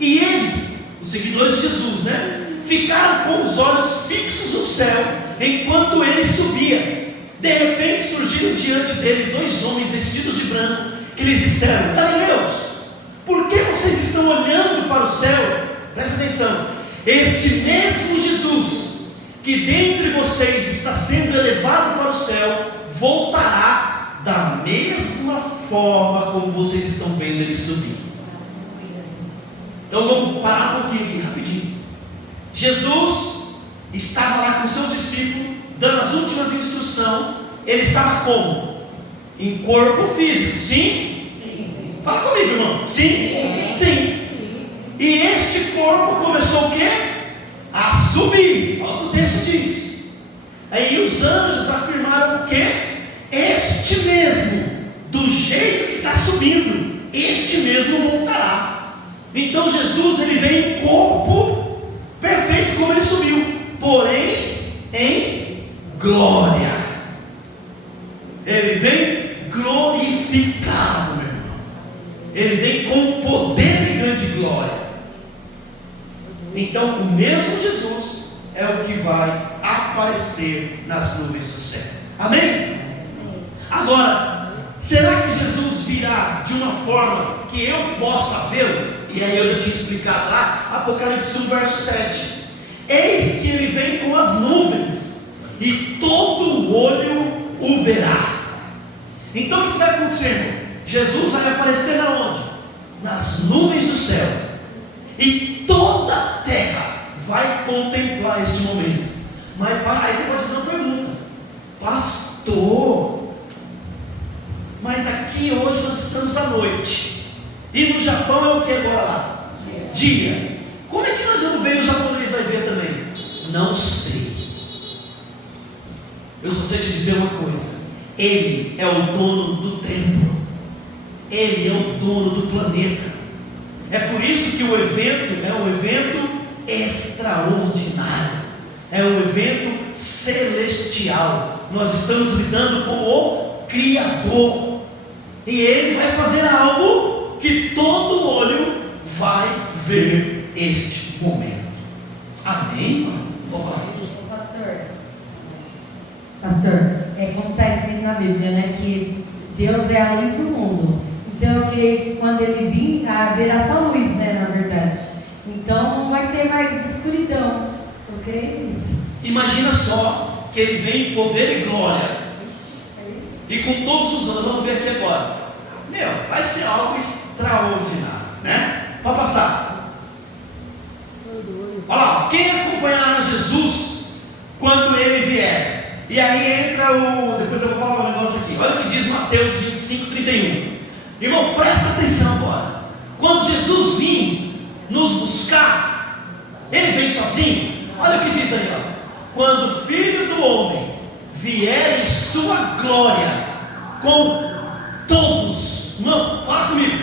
E eles, os seguidores de Jesus, ficaram com os olhos fixos no céu enquanto ele subia. De repente surgiram diante deles dois homens vestidos de branco, que lhes disseram: Galileus, por que vocês estão olhando para o céu? Presta atenção. Este mesmo Jesus, que dentre vocês está sendo elevado para o céu, voltará da mesma forma como vocês estão vendo ele subir. Então vamos parar um pouquinho aqui, rapidinho. Jesus estava lá com seus discípulos, dando as últimas instruções. Ele estava como? Em corpo físico, sim? Fala comigo, irmão. Sim? Sim. E este corpo começou o quê? A subir. Olha o que o texto diz. Aí os anjos afirmaram o quê? Este mesmo, do jeito que está subindo, este mesmo voltará. Então Jesus, ele vem em corpo perfeito como ele subiu, porém em glória. Ele vem glorificado, meu irmão. Ele vem com poder e grande glória. Então o mesmo Jesus é o que vai aparecer nas nuvens do céu. Amém? Agora, será que Jesus virá de uma forma que eu possa vê-lo? E aí eu já tinha explicado lá, Apocalipse 1, verso 7. Eis que ele vem com as nuvens, e todo olho o verá. Então o que vai acontecer? Jesus vai aparecer aonde? Nas nuvens do céu. E toda a terra vai contemplar este momento. Mas aí você pode fazer uma pergunta: pastor, mas aqui hoje nós estamos à noite, e no Japão é o que agora lá? Dia. Como é que nós vamos ver e o japonês vai ver também? Não sei. eu só sei te dizer uma coisa: Ele é o dono do tempo, Ele é o dono do planeta. É por isso que o evento é um evento extraordinário, é um evento celestial. Nós estamos lidando com o Criador, e Ele vai fazer algo que todo olho vai ver este momento. Amém, irmão? Pastor, como está escrito na Bíblia, né, que Deus é a luz do mundo. Então eu creio que quando Ele vir, haverá só luz, né, na verdade. Então não vai ter mais escuridão. Eu creio nisso. Imagina só que Ele vem em poder e glória, e com todos os anos, vamos ver aqui agora. Vai ser algo extraordinário, né? Pode passar. Olha lá, quem acompanhará Jesus quando Ele vier? E aí entra depois eu vou falar um negócio aqui. Olha o que diz Mateus 25:31. Irmão, presta atenção agora. Quando Jesus vir nos buscar, Ele vem sozinho? Olha o que diz aí, ó. Quando o Filho do Homem vier em sua glória, com todos, não, fala comigo,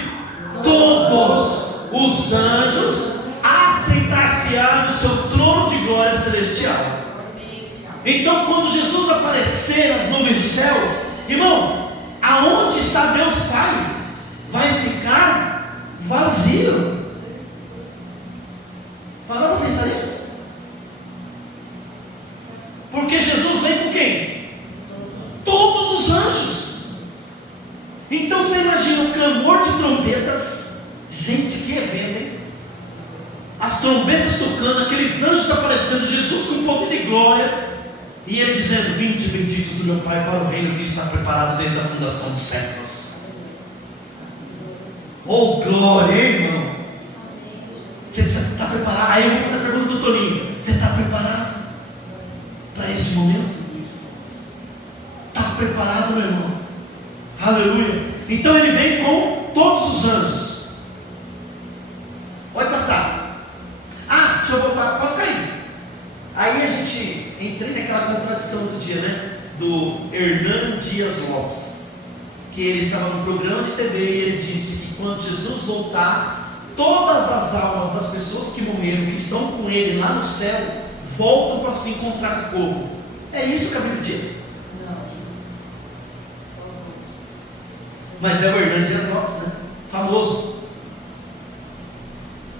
todos os anjos, assentar-se-á no seu trono de glória celestial. Então, quando Jesus aparecer nas nuvens do céu, irmão, aonde está Deus Pai? Vai ficar vazio. Pararam para pensar nisso? Porque Jesus vem com quem? Todos os anjos. Então você imagina o clamor de trombetas. Gente, que evento, hein? As trombetas tocando, aqueles anjos aparecendo, Jesus com poder e glória, e Ele dizendo: vinde benditos do meu Pai para o reino que está preparado desde a fundação dos séculos. Oh glória, hein, irmão? Você está preparado? Aí eu vou fazer a pergunta do Toninho: você está preparado para este momento? Está preparado, meu irmão? Aleluia. Então Ele vem com todos os anjos. Pode passar. Deixa eu voltar, pode ficar aí. Aí a gente entrei naquela contradição do dia, né? Do Hernán Dias Lopes, que ele estava no programa de TV e ele disse que quando Jesus voltar, todas as almas das pessoas que morreram, que estão com Ele lá no céu, voltam para se encontrar com o corpo. É isso que a Bíblia diz? Mas é o Hernán Dias Lopes, né? Famoso.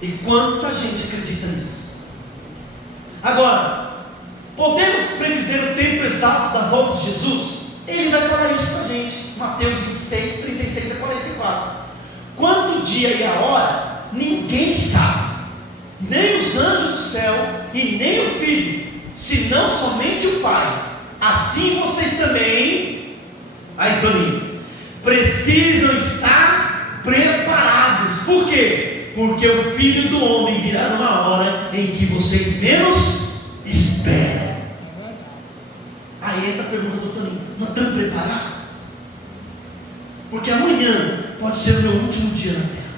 E quanta gente acredita nisso? Agora, podemos predizer o tempo exato da volta de Jesus? Ele vai falar isso para a gente. Mateus 26, 36 a 44. Quanto o dia e a hora, ninguém sabe, nem os anjos do céu e nem o Filho, senão somente o Pai. Assim vocês também, aí Toninho, precisam estar preparados. Por quê? Porque o Filho do Homem virá numa hora em que vocês menos esperam. Aí entra a pergunta do Toninho: nós estamos preparados? Porque amanhã pode ser o meu último dia na terra,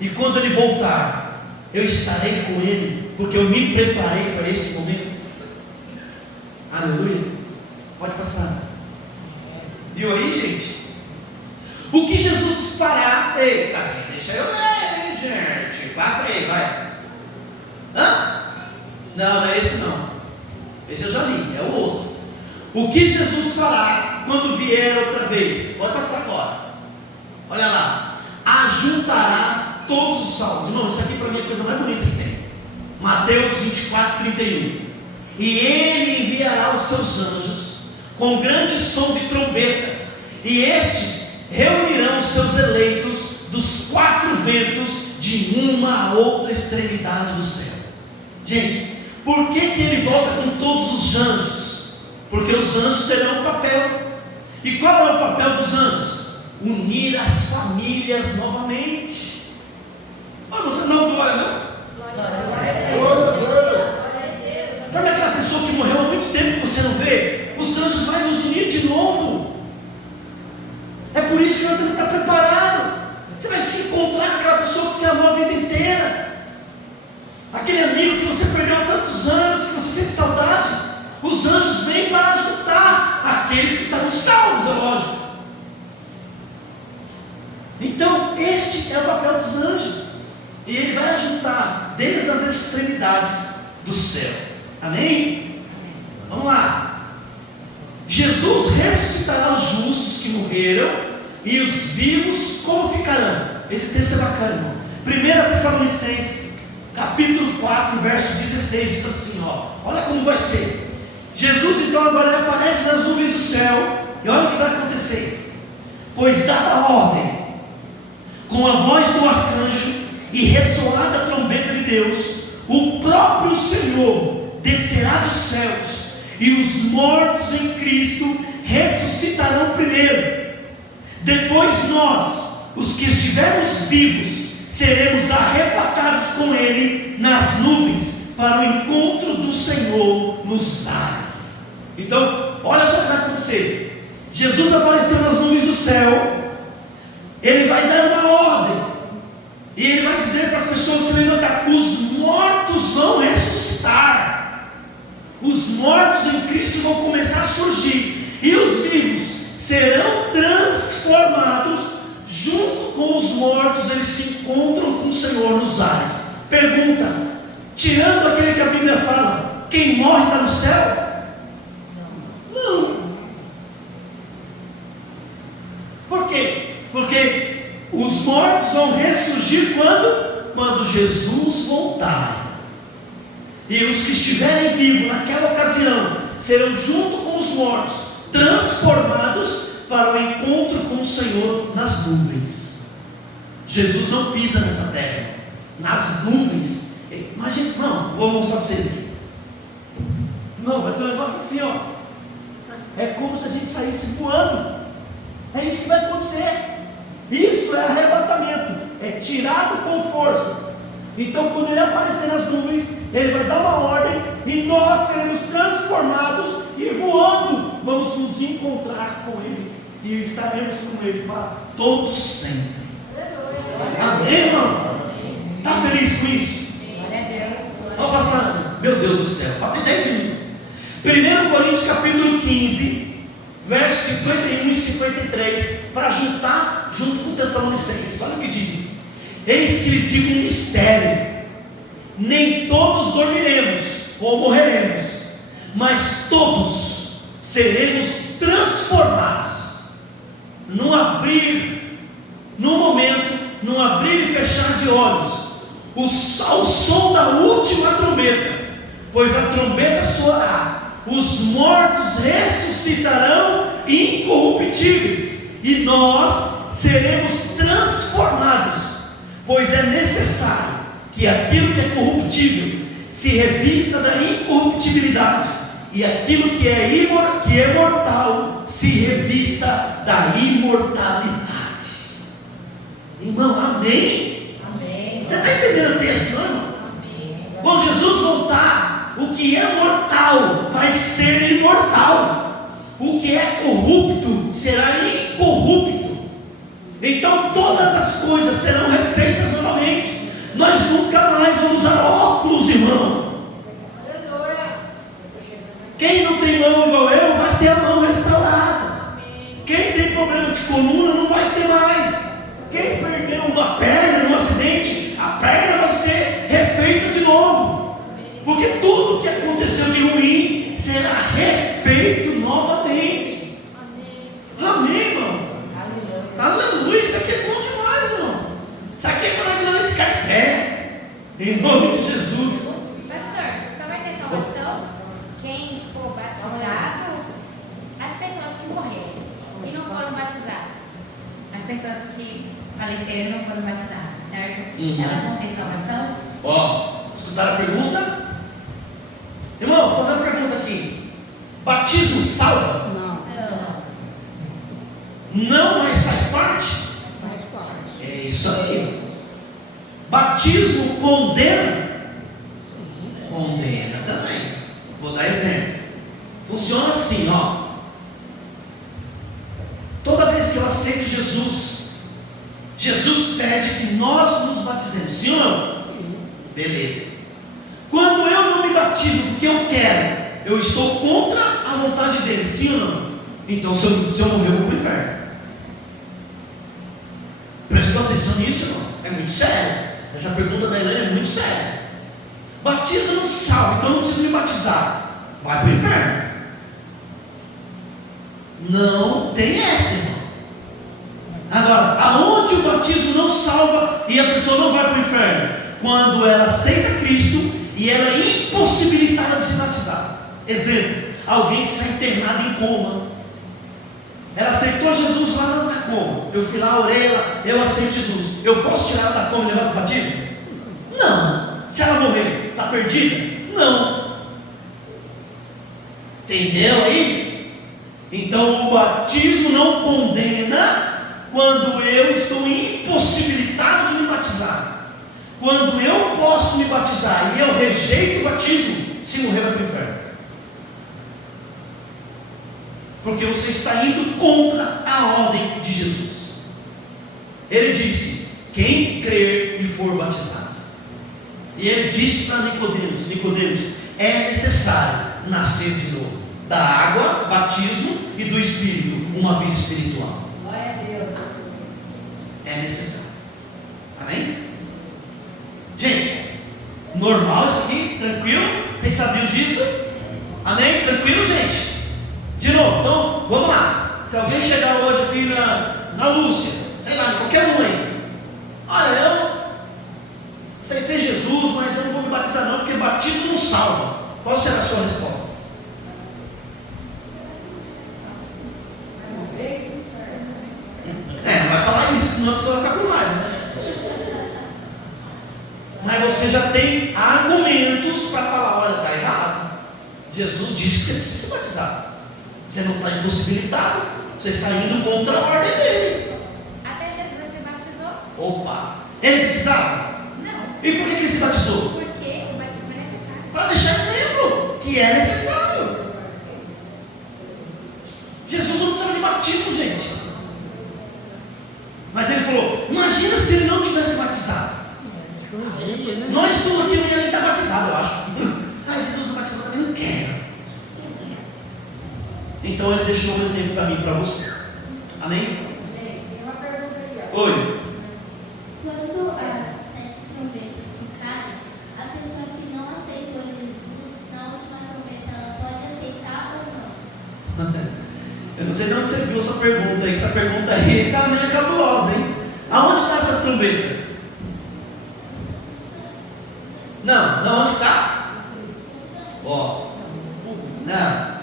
e quando Ele voltar, eu estarei com Ele, porque eu me preparei para este momento. Aleluia. Pode passar. Viu aí, gente? O que Jesus fará? Eita, gente, deixa eu ler, gente. Passa aí, vai. Não é esse não. Esse eu já li, é o outro. O que Jesus fará quando vier outra vez? Pode passar agora. Olha lá. Ajuntará todos os salvos. Irmão, isso aqui para mim é a coisa mais bonita que tem. Mateus 24, 31. E Ele enviará os seus anjos com grande som de trombeta, e estes reunirão os seus eleitos dos quatro ventos, de uma a outra extremidade do céu. Gente, por que Ele volta com todos os anjos? Porque os anjos terão um papel. E qual é o papel dos anjos? Unir as famílias novamente. Você não glória, não? Sabe aquela pessoa que morreu há muito tempo que você não vê? Os anjos vão nos unir de novo. É por isso que nós temos que estar preparados. Você vai se encontrar com aquela pessoa que você amou a vida inteira, aquele amigo que você perdeu há tantos anos, que você sente saudade. Os anjos vêm para Este é o papel dos anjos. E ele vai ajuntar desde as extremidades do céu. Amém? Vamos lá. Jesus ressuscitará os justos que morreram, e os vivos como ficarão? Esse texto é bacana, irmão. 1 Tessalonicenses, capítulo 4, verso 16, diz assim, olha como vai ser. Jesus então agora ele aparece nas nuvens do céu, e olha o que vai acontecer. Pois dada a ordem, com a voz do arcanjo e ressoada a trombeta de Deus, o próprio Senhor descerá dos céus, e os mortos em Cristo ressuscitarão primeiro. Depois nós, os que estivermos vivos, seremos arrebatados com Ele nas nuvens, para o encontro do Senhor nos ares. Então, olha só o que vai acontecer. Jesus apareceu nas nuvens do céu, Ele vai dar uma ordem, e Ele vai dizer para as pessoas se levantar: os mortos vão ressuscitar, os mortos em Cristo vão começar a surgir, e os vivos serão transformados. Junto com os mortos, eles se encontram com o Senhor nos ares. Pergunta: tirando aquele que a Bíblia fala, quem morre está no céu? Não. Por quê? Porque os mortos vão ressurgir quando? Quando Jesus voltar. E os que estiverem vivos naquela ocasião serão junto com os mortos transformados para o encontro com o Senhor nas nuvens. Jesus não pisa nessa terra, nas nuvens. Imagina, não, vou mostrar para vocês aqui. Não, vai ser um negócio assim, é como se a gente saísse voando. É isso que vai acontecer. Isso é arrebatamento, é tirado com força. Então quando Ele aparecer nas nuvens, Ele vai dar uma ordem, e nós seremos transformados, e voando vamos nos encontrar com Ele, e estaremos com Ele para todos sempre. Amém, irmão? Está feliz com isso? Vamos passar. Meu Deus do céu, até 10 minutos. 1 Coríntios capítulo 15, versos 51 e 53, para juntar junto com o Tessalonicenses. Olha o que diz: eis que lhe digo um mistério, nem todos dormiremos ou morreremos, mas todos seremos transformados, num abrir, num momento, num abrir e fechar de olhos, ao som da última trombeta. Pois a trombeta soará, os mortos ressuscitarão incorruptíveis, e nós seremos transformados. Pois é necessário que aquilo que é corruptível se revista da incorruptibilidade, e aquilo que é mortal se revista da imortalidade. Irmão, amém? Amém. Você está entendendo o texto, não, irmão? Amém. Quando Jesus voltar, o que é mortal vai ser imortal, o que é corrupto será incorrupto. Então todas as coisas serão refeitas novamente. Nós nunca mais vamos usar óculos, irmão. Quem não tem mão igual eu vai ter a mão restaurada. Quem tem problema de coluna não vai ter mais. Quem perdeu uma perna num acidente, a perna vai ser refeita de novo, porque tudo que aconteceu de ruim será refeito novamente. Amém, irmão? Aleluia. Isso aqui é bom demais, irmão. Isso aqui é para nós ficar de pé, em nome de Jesus. Pastor, só vai ter salvação quem for batizado, as pessoas que morreram e não foram batizadas. As pessoas que faleceram e não foram batizadas, certo? Elas vão ter salvação? Escutaram a pergunta? Irmão, vou fazer uma pergunta aqui. Batismo salva? Não. Não, mas faz parte? Faz parte. É isso aí. Batismo condena? Condena também. Vou dar exemplo. Funciona assim, Toda vez que eu aceito Jesus pede que nós nos batizemos, sim ou não? Beleza. Quando eu não me batizo porque eu quero, eu estou contra a vontade dele, sim ou não? Então se eu morrer, eu vou para o inferno. Prestou atenção nisso, irmão. É muito sério. Essa pergunta da Helena é muito séria. Batismo não salva, então não preciso me batizar. Vai para o inferno. Não tem essa, irmão. Agora, aonde o batismo não salva e a pessoa não vai para o inferno? Quando ela aceita Cristo e ela é impossibilitada de se batizar. Exemplo, alguém que está internado em coma. Ela aceitou Jesus lá na coma. Eu fui lá, orei ela, eu aceito Jesus. Eu posso tirar ela da coma e levar para o batismo? Não. Se ela morrer, está perdida? Não. Entendeu aí? Então o batismo não condena quando eu estou impossibilitado de me batizar. Quando eu posso me batizar e eu rejeito o batismo, se morrer vai para o inferno. Porque você está indo contra a ordem de Jesus. Ele disse: quem crer e for batizado. E ele disse para Nicodemos: Nicodemos, é necessário nascer de novo da água, batismo, e do Espírito, uma vida espiritual. Glória a Deus. É necessário. Amém? Gente, normal isso aqui? Tranquilo? Vocês sabiam disso? Amém? Tranquilo, gente? De novo, então, vamos lá. Se alguém chegar hoje aqui na Lúcia, sei lá, qualquer um aí, olha, eu aceitei Jesus, mas eu não vou me batizar não, porque batismo não salva. Qual será a sua resposta? Não vai falar isso, senão a pessoa vai ficar com raiva, né? Mas você já tem argumentos para falar: olha, está errado. Jesus disse que você precisa se batizar. Você não está impossibilitado, você está indo contra a ordem dele. Até Jesus se batizou? Opa, ele precisava? Não. E por que ele se batizou? Porque o batismo é necessário. Para deixar exemplo que é necessário. Jesus não precisava de batismo, gente. Mas ele falou: imagina se ele não tivesse batizado. Nós estamos aqui, não ia nem estar batizado, eu acho. Jesus não batizou, eu não quero. Então ele deixou um exemplo para mim e para você. Amém? Tem uma pergunta aqui, ó. Oi. Quando as 7 trombetas tocarem, a pessoa que não aceitou Jesus na última trombeta, ela pode aceitar ou não? Eu não sei de onde você viu essa pergunta aí. Essa pergunta aí está meio cabulosa, hein? Aonde estão essas trombetas? Não, onde está? Ó. Não.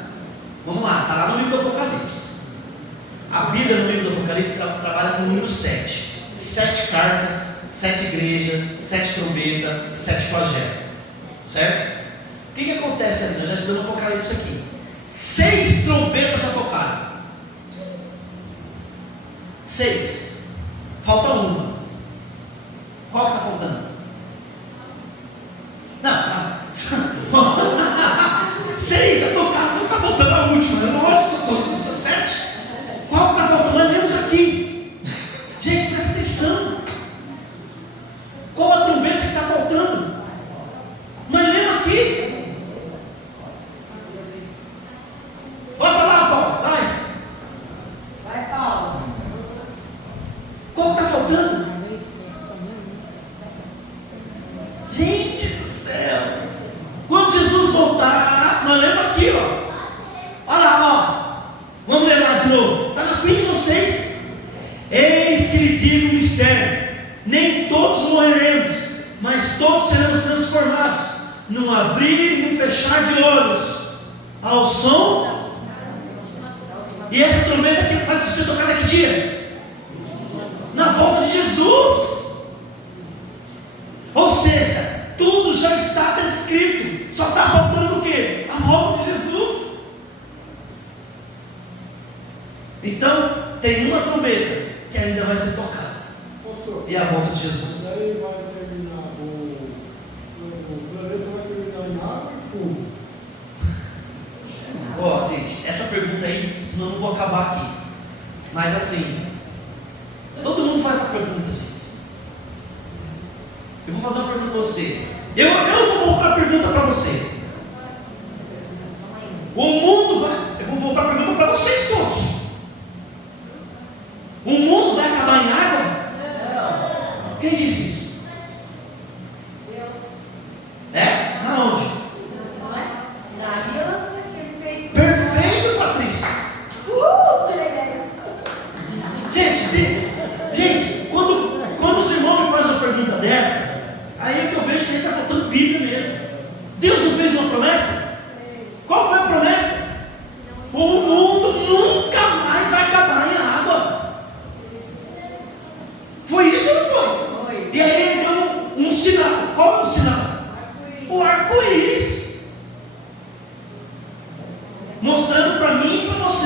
Vamos lá, está lá no livro do Apocalipse. A Bíblia no livro do Apocalipse trabalha com o número 7. 7 cartas, 7 igrejas, 7 trombetas, 7 flagelos. Certo? O que acontece ali? Nós já estudamos o Apocalipse aqui. 6 trombetas já tocaram. 6. Falta uma. Qual que está faltando? Não. 6 já tocaram. Não está faltando a última. Eu não acho que são 7. Qual que está faltando? Nós lemos aqui. Gente, presta atenção. Qual a trombeta que está faltando? Nós lemos aqui. Pode falar, Paulo. Vai. Vai, Paulo. Qual que está faltando? Gente do céu. Quando Jesus voltar, nós lemos aqui, ó. Olha lá, ó. Vamos ler lá de novo. Está na frente de vocês. Eis que lhe digo um mistério: nem todos morreremos, mas todos seremos transformados num abrir e num fechar de olhos, ao som. E essa trombeta que vai ser tocada que dia? Na volta de Jesus. Ou seja, tudo já está descrito. Só está faltando o quê? A volta de Jesus. Então, tem uma trombeta que ainda vai ser tocada. E a volta de Jesus. Aí vai terminar, o planeta vai terminar em água e fogo. Ó, gente, essa pergunta aí, senão eu não vou acabar aqui. Mas assim, todo mundo faz essa pergunta, gente. Eu vou fazer uma pergunta para você. Eu vou voltar a pergunta para você. O mundo vai. Eu vou voltar a pergunta para vocês todos. O mundo vai acabar em água?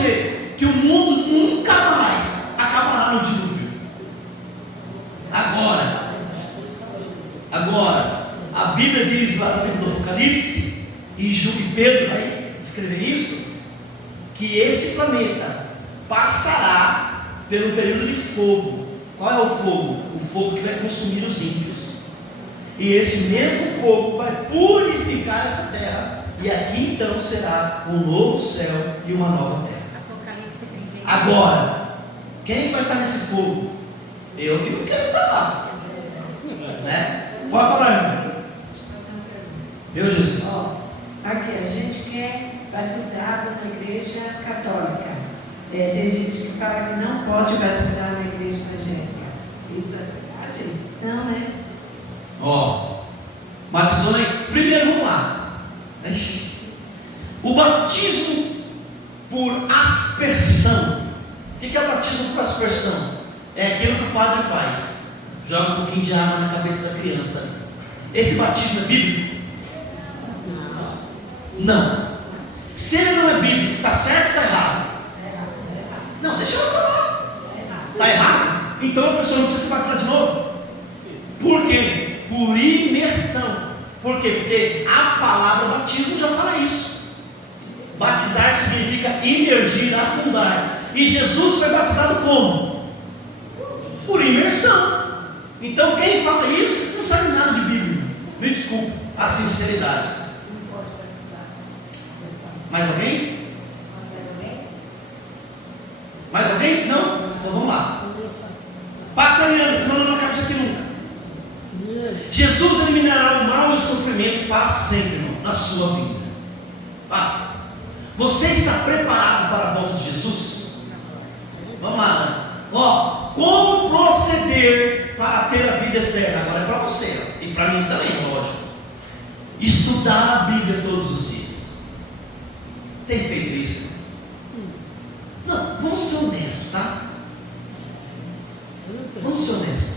você que o mundo nunca mais acabará no dilúvio. Agora, a Bíblia diz lá no livro do Apocalipse, e Pedro vai descrever isso, que esse planeta passará pelo período de fogo. Qual é o fogo? O fogo que vai consumir os ímpios. E este mesmo fogo vai purificar essa terra. E aqui então será um novo céu e uma nova terra. Apocalipse 31. Agora, quem vai estar nesse fogo? Eu que não quero estar lá. Né? Pode falar, irmão. Meu Jesus. Aqui, a gente quer batizado na igreja católica. Tem gente que fala que não pode batizar na igreja evangélica. Isso é verdade? Não, né? Batizou na igreja. Primeiro, vamos lá. O batismo por aspersão. O que é o batismo por aspersão? É aquilo que o padre faz. Joga um pouquinho de água na cabeça da criança. Esse batismo é bíblico? Não. Se ele não é bíblico, está certo ou está errado? Não, deixa eu falar. Está errado? Então a pessoa não precisa se batizar de novo. Por quê? Por imersão. Por quê? Porque a palavra batismo já fala isso. Batizar significa imergir, afundar. E Jesus foi batizado como? Por imersão. Então quem fala isso não sabe nada de Bíblia. Me desculpe a sinceridade. Mais alguém? Mais alguém? Não? Então vamos lá. Passa aliando, senão não acaba isso aqui nunca. Jesus eliminará o mal e o sofrimento para sempre, irmão, na sua vida. Passa. Você está preparado para a volta de Jesus? Vamos lá. Como proceder para ter a vida eterna? Agora é para você e para mim também, lógico. Estudar a Bíblia todos os dias. Tem feito isso? Não, vamos ser honestos, tá? Vamos ser honestos.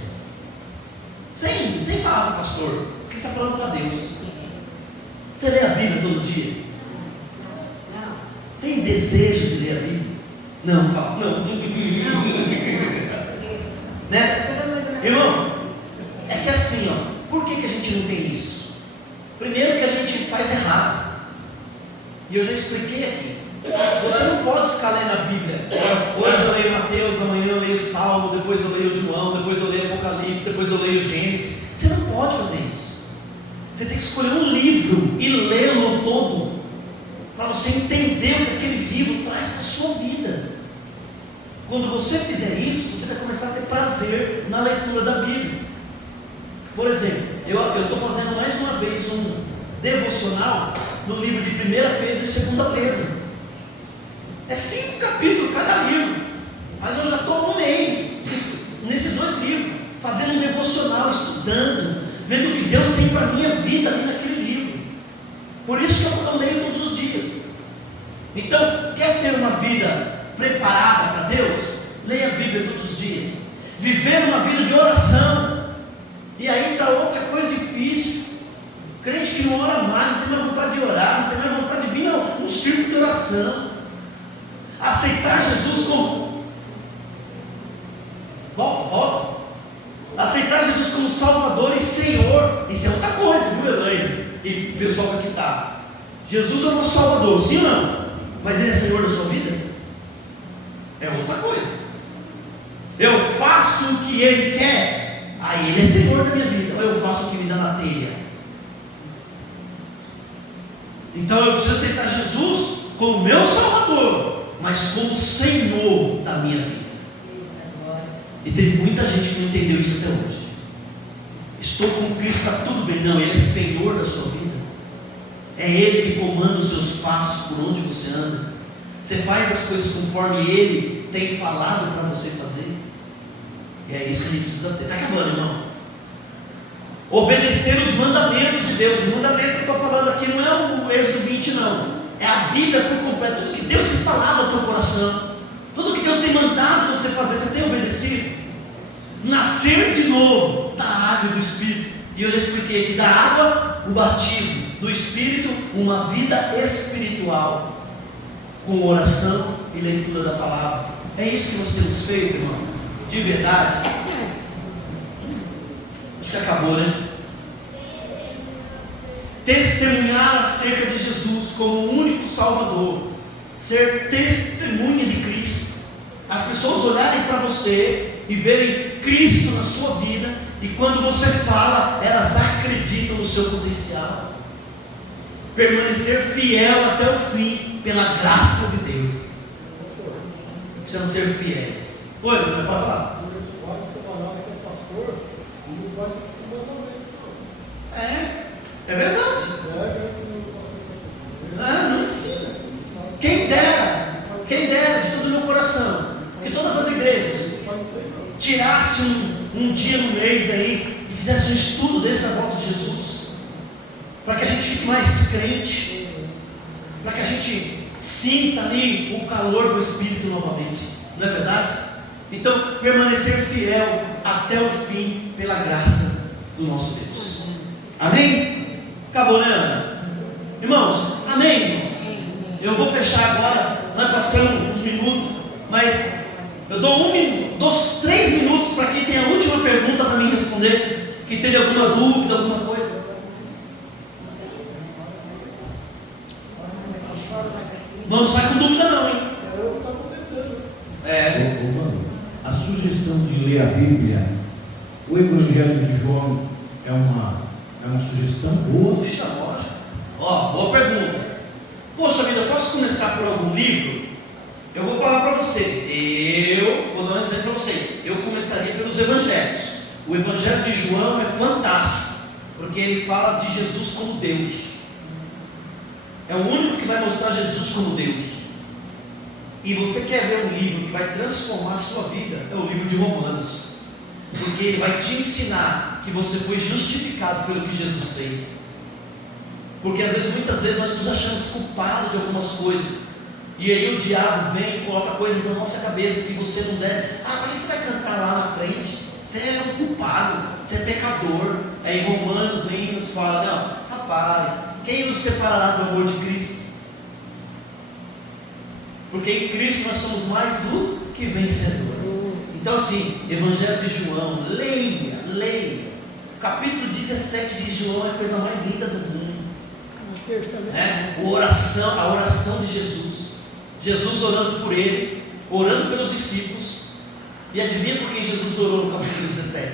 Sem falar para o pastor, porque você está falando para Deus. Você lê a Bíblia todo dia? Tem desejo de ler a Bíblia? Não, fala, não. Né? Irmão, é que assim, por que a gente não tem isso? Primeiro que a gente faz errado. E eu já expliquei aqui. Você não pode ficar lendo a Bíblia. Hoje eu leio Mateus, amanhã eu leio Salmo, depois eu leio João, depois eu leio Apocalipse, depois eu leio Gênesis. Você não pode fazer isso. Você tem que escolher um livro e lê-lo todo, para você entender o que aquele livro traz para a sua vida. Quando você fizer isso, você vai começar a ter prazer na leitura da Bíblia. Por exemplo, eu estou fazendo mais uma vez um devocional no livro de 1 Pedro e 2 Pedro. É 5 capítulos cada livro, mas eu já estou um mês nesses 2 livros, fazendo um devocional, estudando, vendo o que Deus tem para a minha vida ali naquele livro. Por isso que eu leio todos os dias. Então, quer ter uma vida preparada para Deus? Leia a Bíblia todos os dias. Viver uma vida de oração. E aí está outra coisa difícil. Crente que não ora mais, não tem mais vontade de orar, não tem mais vontade de vir no círculo de oração. Aceitar Jesus como... Volta. Aceitar Jesus como Salvador e Senhor. Isso é outra coisa, viu, Elaine? E o pessoal que aqui está. Jesus é o nosso Salvador, sim ou não? Mas Ele é Senhor da sua vida? É outra coisa. Eu faço o que Ele quer, aí Ele é Senhor da minha vida. Ou eu faço o que me dá na telha. Então eu preciso aceitar Jesus como meu Salvador, mas como Senhor da minha vida. E tem muita gente que não entendeu isso até hoje. Estou com Cristo, está tudo bem. Não, Ele é Senhor da sua vida. É Ele que comanda os seus passos por onde você anda. Você faz as coisas conforme Ele tem falado para você fazer. E é isso que a gente precisa ter. Está acabando, irmão. Obedecer os mandamentos de Deus. O mandamento que eu estou falando aqui não é o Êxodo 20, não. É a Bíblia por completo. Tudo que Deus tem falado ao teu coração, tudo que Deus tem mandado você fazer, você tem obedecido? Nascer de novo da água e do Espírito. E eu já expliquei que da água, o batismo, do Espírito, uma vida espiritual, com oração e leitura da palavra. É isso que nós temos feito, irmão, de verdade. Acho que acabou, né? Testemunhar acerca de Jesus como o único Salvador, ser testemunha de Cristo, as pessoas olharem para você e verem Cristo na sua vida, e quando você fala, elas acreditam no seu potencial. Permanecer fiel até o fim, pela graça de Deus. Precisamos ser fiéis. Oi, não pode falar? É verdade. Não ensina. Quem dera, de todo o meu coração, que todas as igrejas tirassem um dia no mês aí e fizessem um estudo desse à volta de Jesus, para que a gente fique mais crente, para que a gente sinta ali o calor do Espírito novamente, não é verdade? Então, permanecer fiel até o fim, pela graça do nosso Deus. Amém? Acabou, né, Ana? Irmãos, amém, irmãos? Eu vou fechar agora, nós passamos uns minutos, mas eu dou 3 minutos para quem tem a última pergunta para mim responder, que teve alguma dúvida, alguma coisa. Não sai com dúvida não, hein? A sugestão de ler a Bíblia, o Evangelho de João, é uma sugestão boa? Puxa, lógico. Boa pergunta. Poxa vida, posso começar por algum livro? Eu vou falar para você. Eu vou dar um exemplo para vocês. Eu começaria pelos Evangelhos. O Evangelho de João é fantástico, porque ele fala de Jesus como Deus. É o único que vai mostrar Jesus como Deus. E você quer ver um livro que vai transformar a sua vida? É o livro de Romanos. Porque ele vai te ensinar que você foi justificado pelo que Jesus fez. Porque muitas vezes nós nos achamos culpados de algumas coisas, e aí o diabo vem e coloca coisas na nossa cabeça que você não deve. Para que você vai cantar lá na frente? Você é um culpado, você é pecador. Aí Romanos vem e nos fala: não, rapaz, quem nos separará do amor de Cristo? Porque em Cristo nós somos mais do que vencedores. Então assim, Evangelho de João, leia. O capítulo 17 de João é a coisa mais linda do mundo. A oração de Jesus orando por ele, orando pelos discípulos. E adivinha por quem Jesus orou no capítulo 17?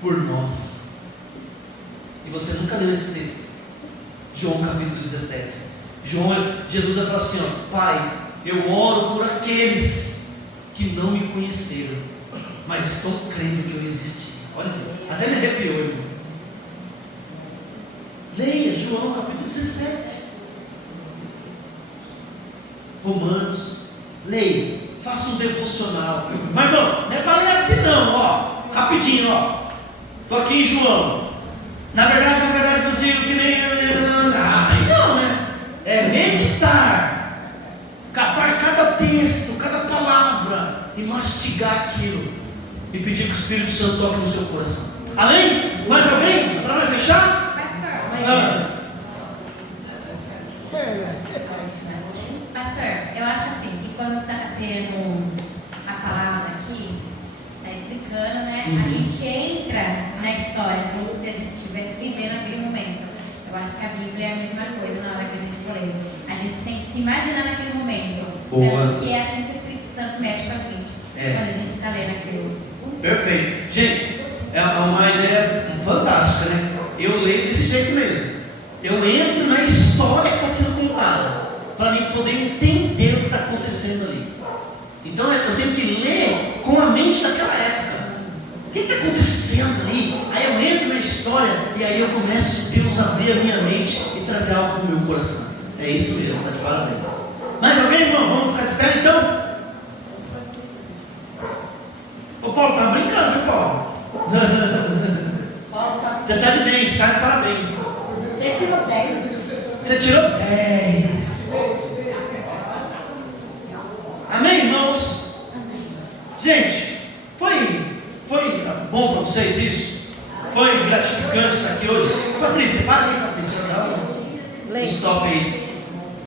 Por nós. E você nunca leu esse texto? João capítulo 17. Jesus vai falar assim: Pai, eu oro por aqueles que não me conheceram, mas estão crendo que eu existi. Olha, até me arrepiou, irmão. Leia João capítulo 17. Romanos. Leia. Faça um devocional. Mas não é para ler assim não, rapidinho, estou aqui em João. Na verdade, eu digo que nem. Não, né? É meditar, capar cada texto, cada palavra e mastigar aquilo e pedir que o Espírito Santo toque no seu coração. Amém? Mais alguém? Para nós fechar? Pastor, eu acho assim que quando está tendo a palavra aqui, está explicando, né? A gente entra na história como se a gente estivesse vivendo aquele momento. Eu acho que a Bíblia é a mesma coisa na hora que a gente lê. A gente tem que se imaginar naquele momento. Que é assim que o Espírito Santo mexe com a gente. Quando a gente está lendo aquele uso. Perfeito. Gente, é uma ideia fantástica, né? Eu leio desse jeito mesmo. Eu entro na história que está sendo contada, para mim poder entender o que está acontecendo ali. Então eu tenho que ler com a mente daquela época. O que está acontecendo ali? Aí eu entro na história e aí eu começo, Deus, a abrir a minha mente e trazer algo para o meu coração. É isso mesmo, está de parabéns. Mais alguém, irmão? Vamos ficar de pé então? Ô Paulo, tá brincando, viu, Paulo? Você está de bem, está de parabéns. Você tirou 10. Você tirou 10. Amém, irmãos? Amém. Gente, foi bom para vocês isso? Foi gratificante estar aqui hoje? Patrícia, para aí, Patrícia. Dá um stop aí.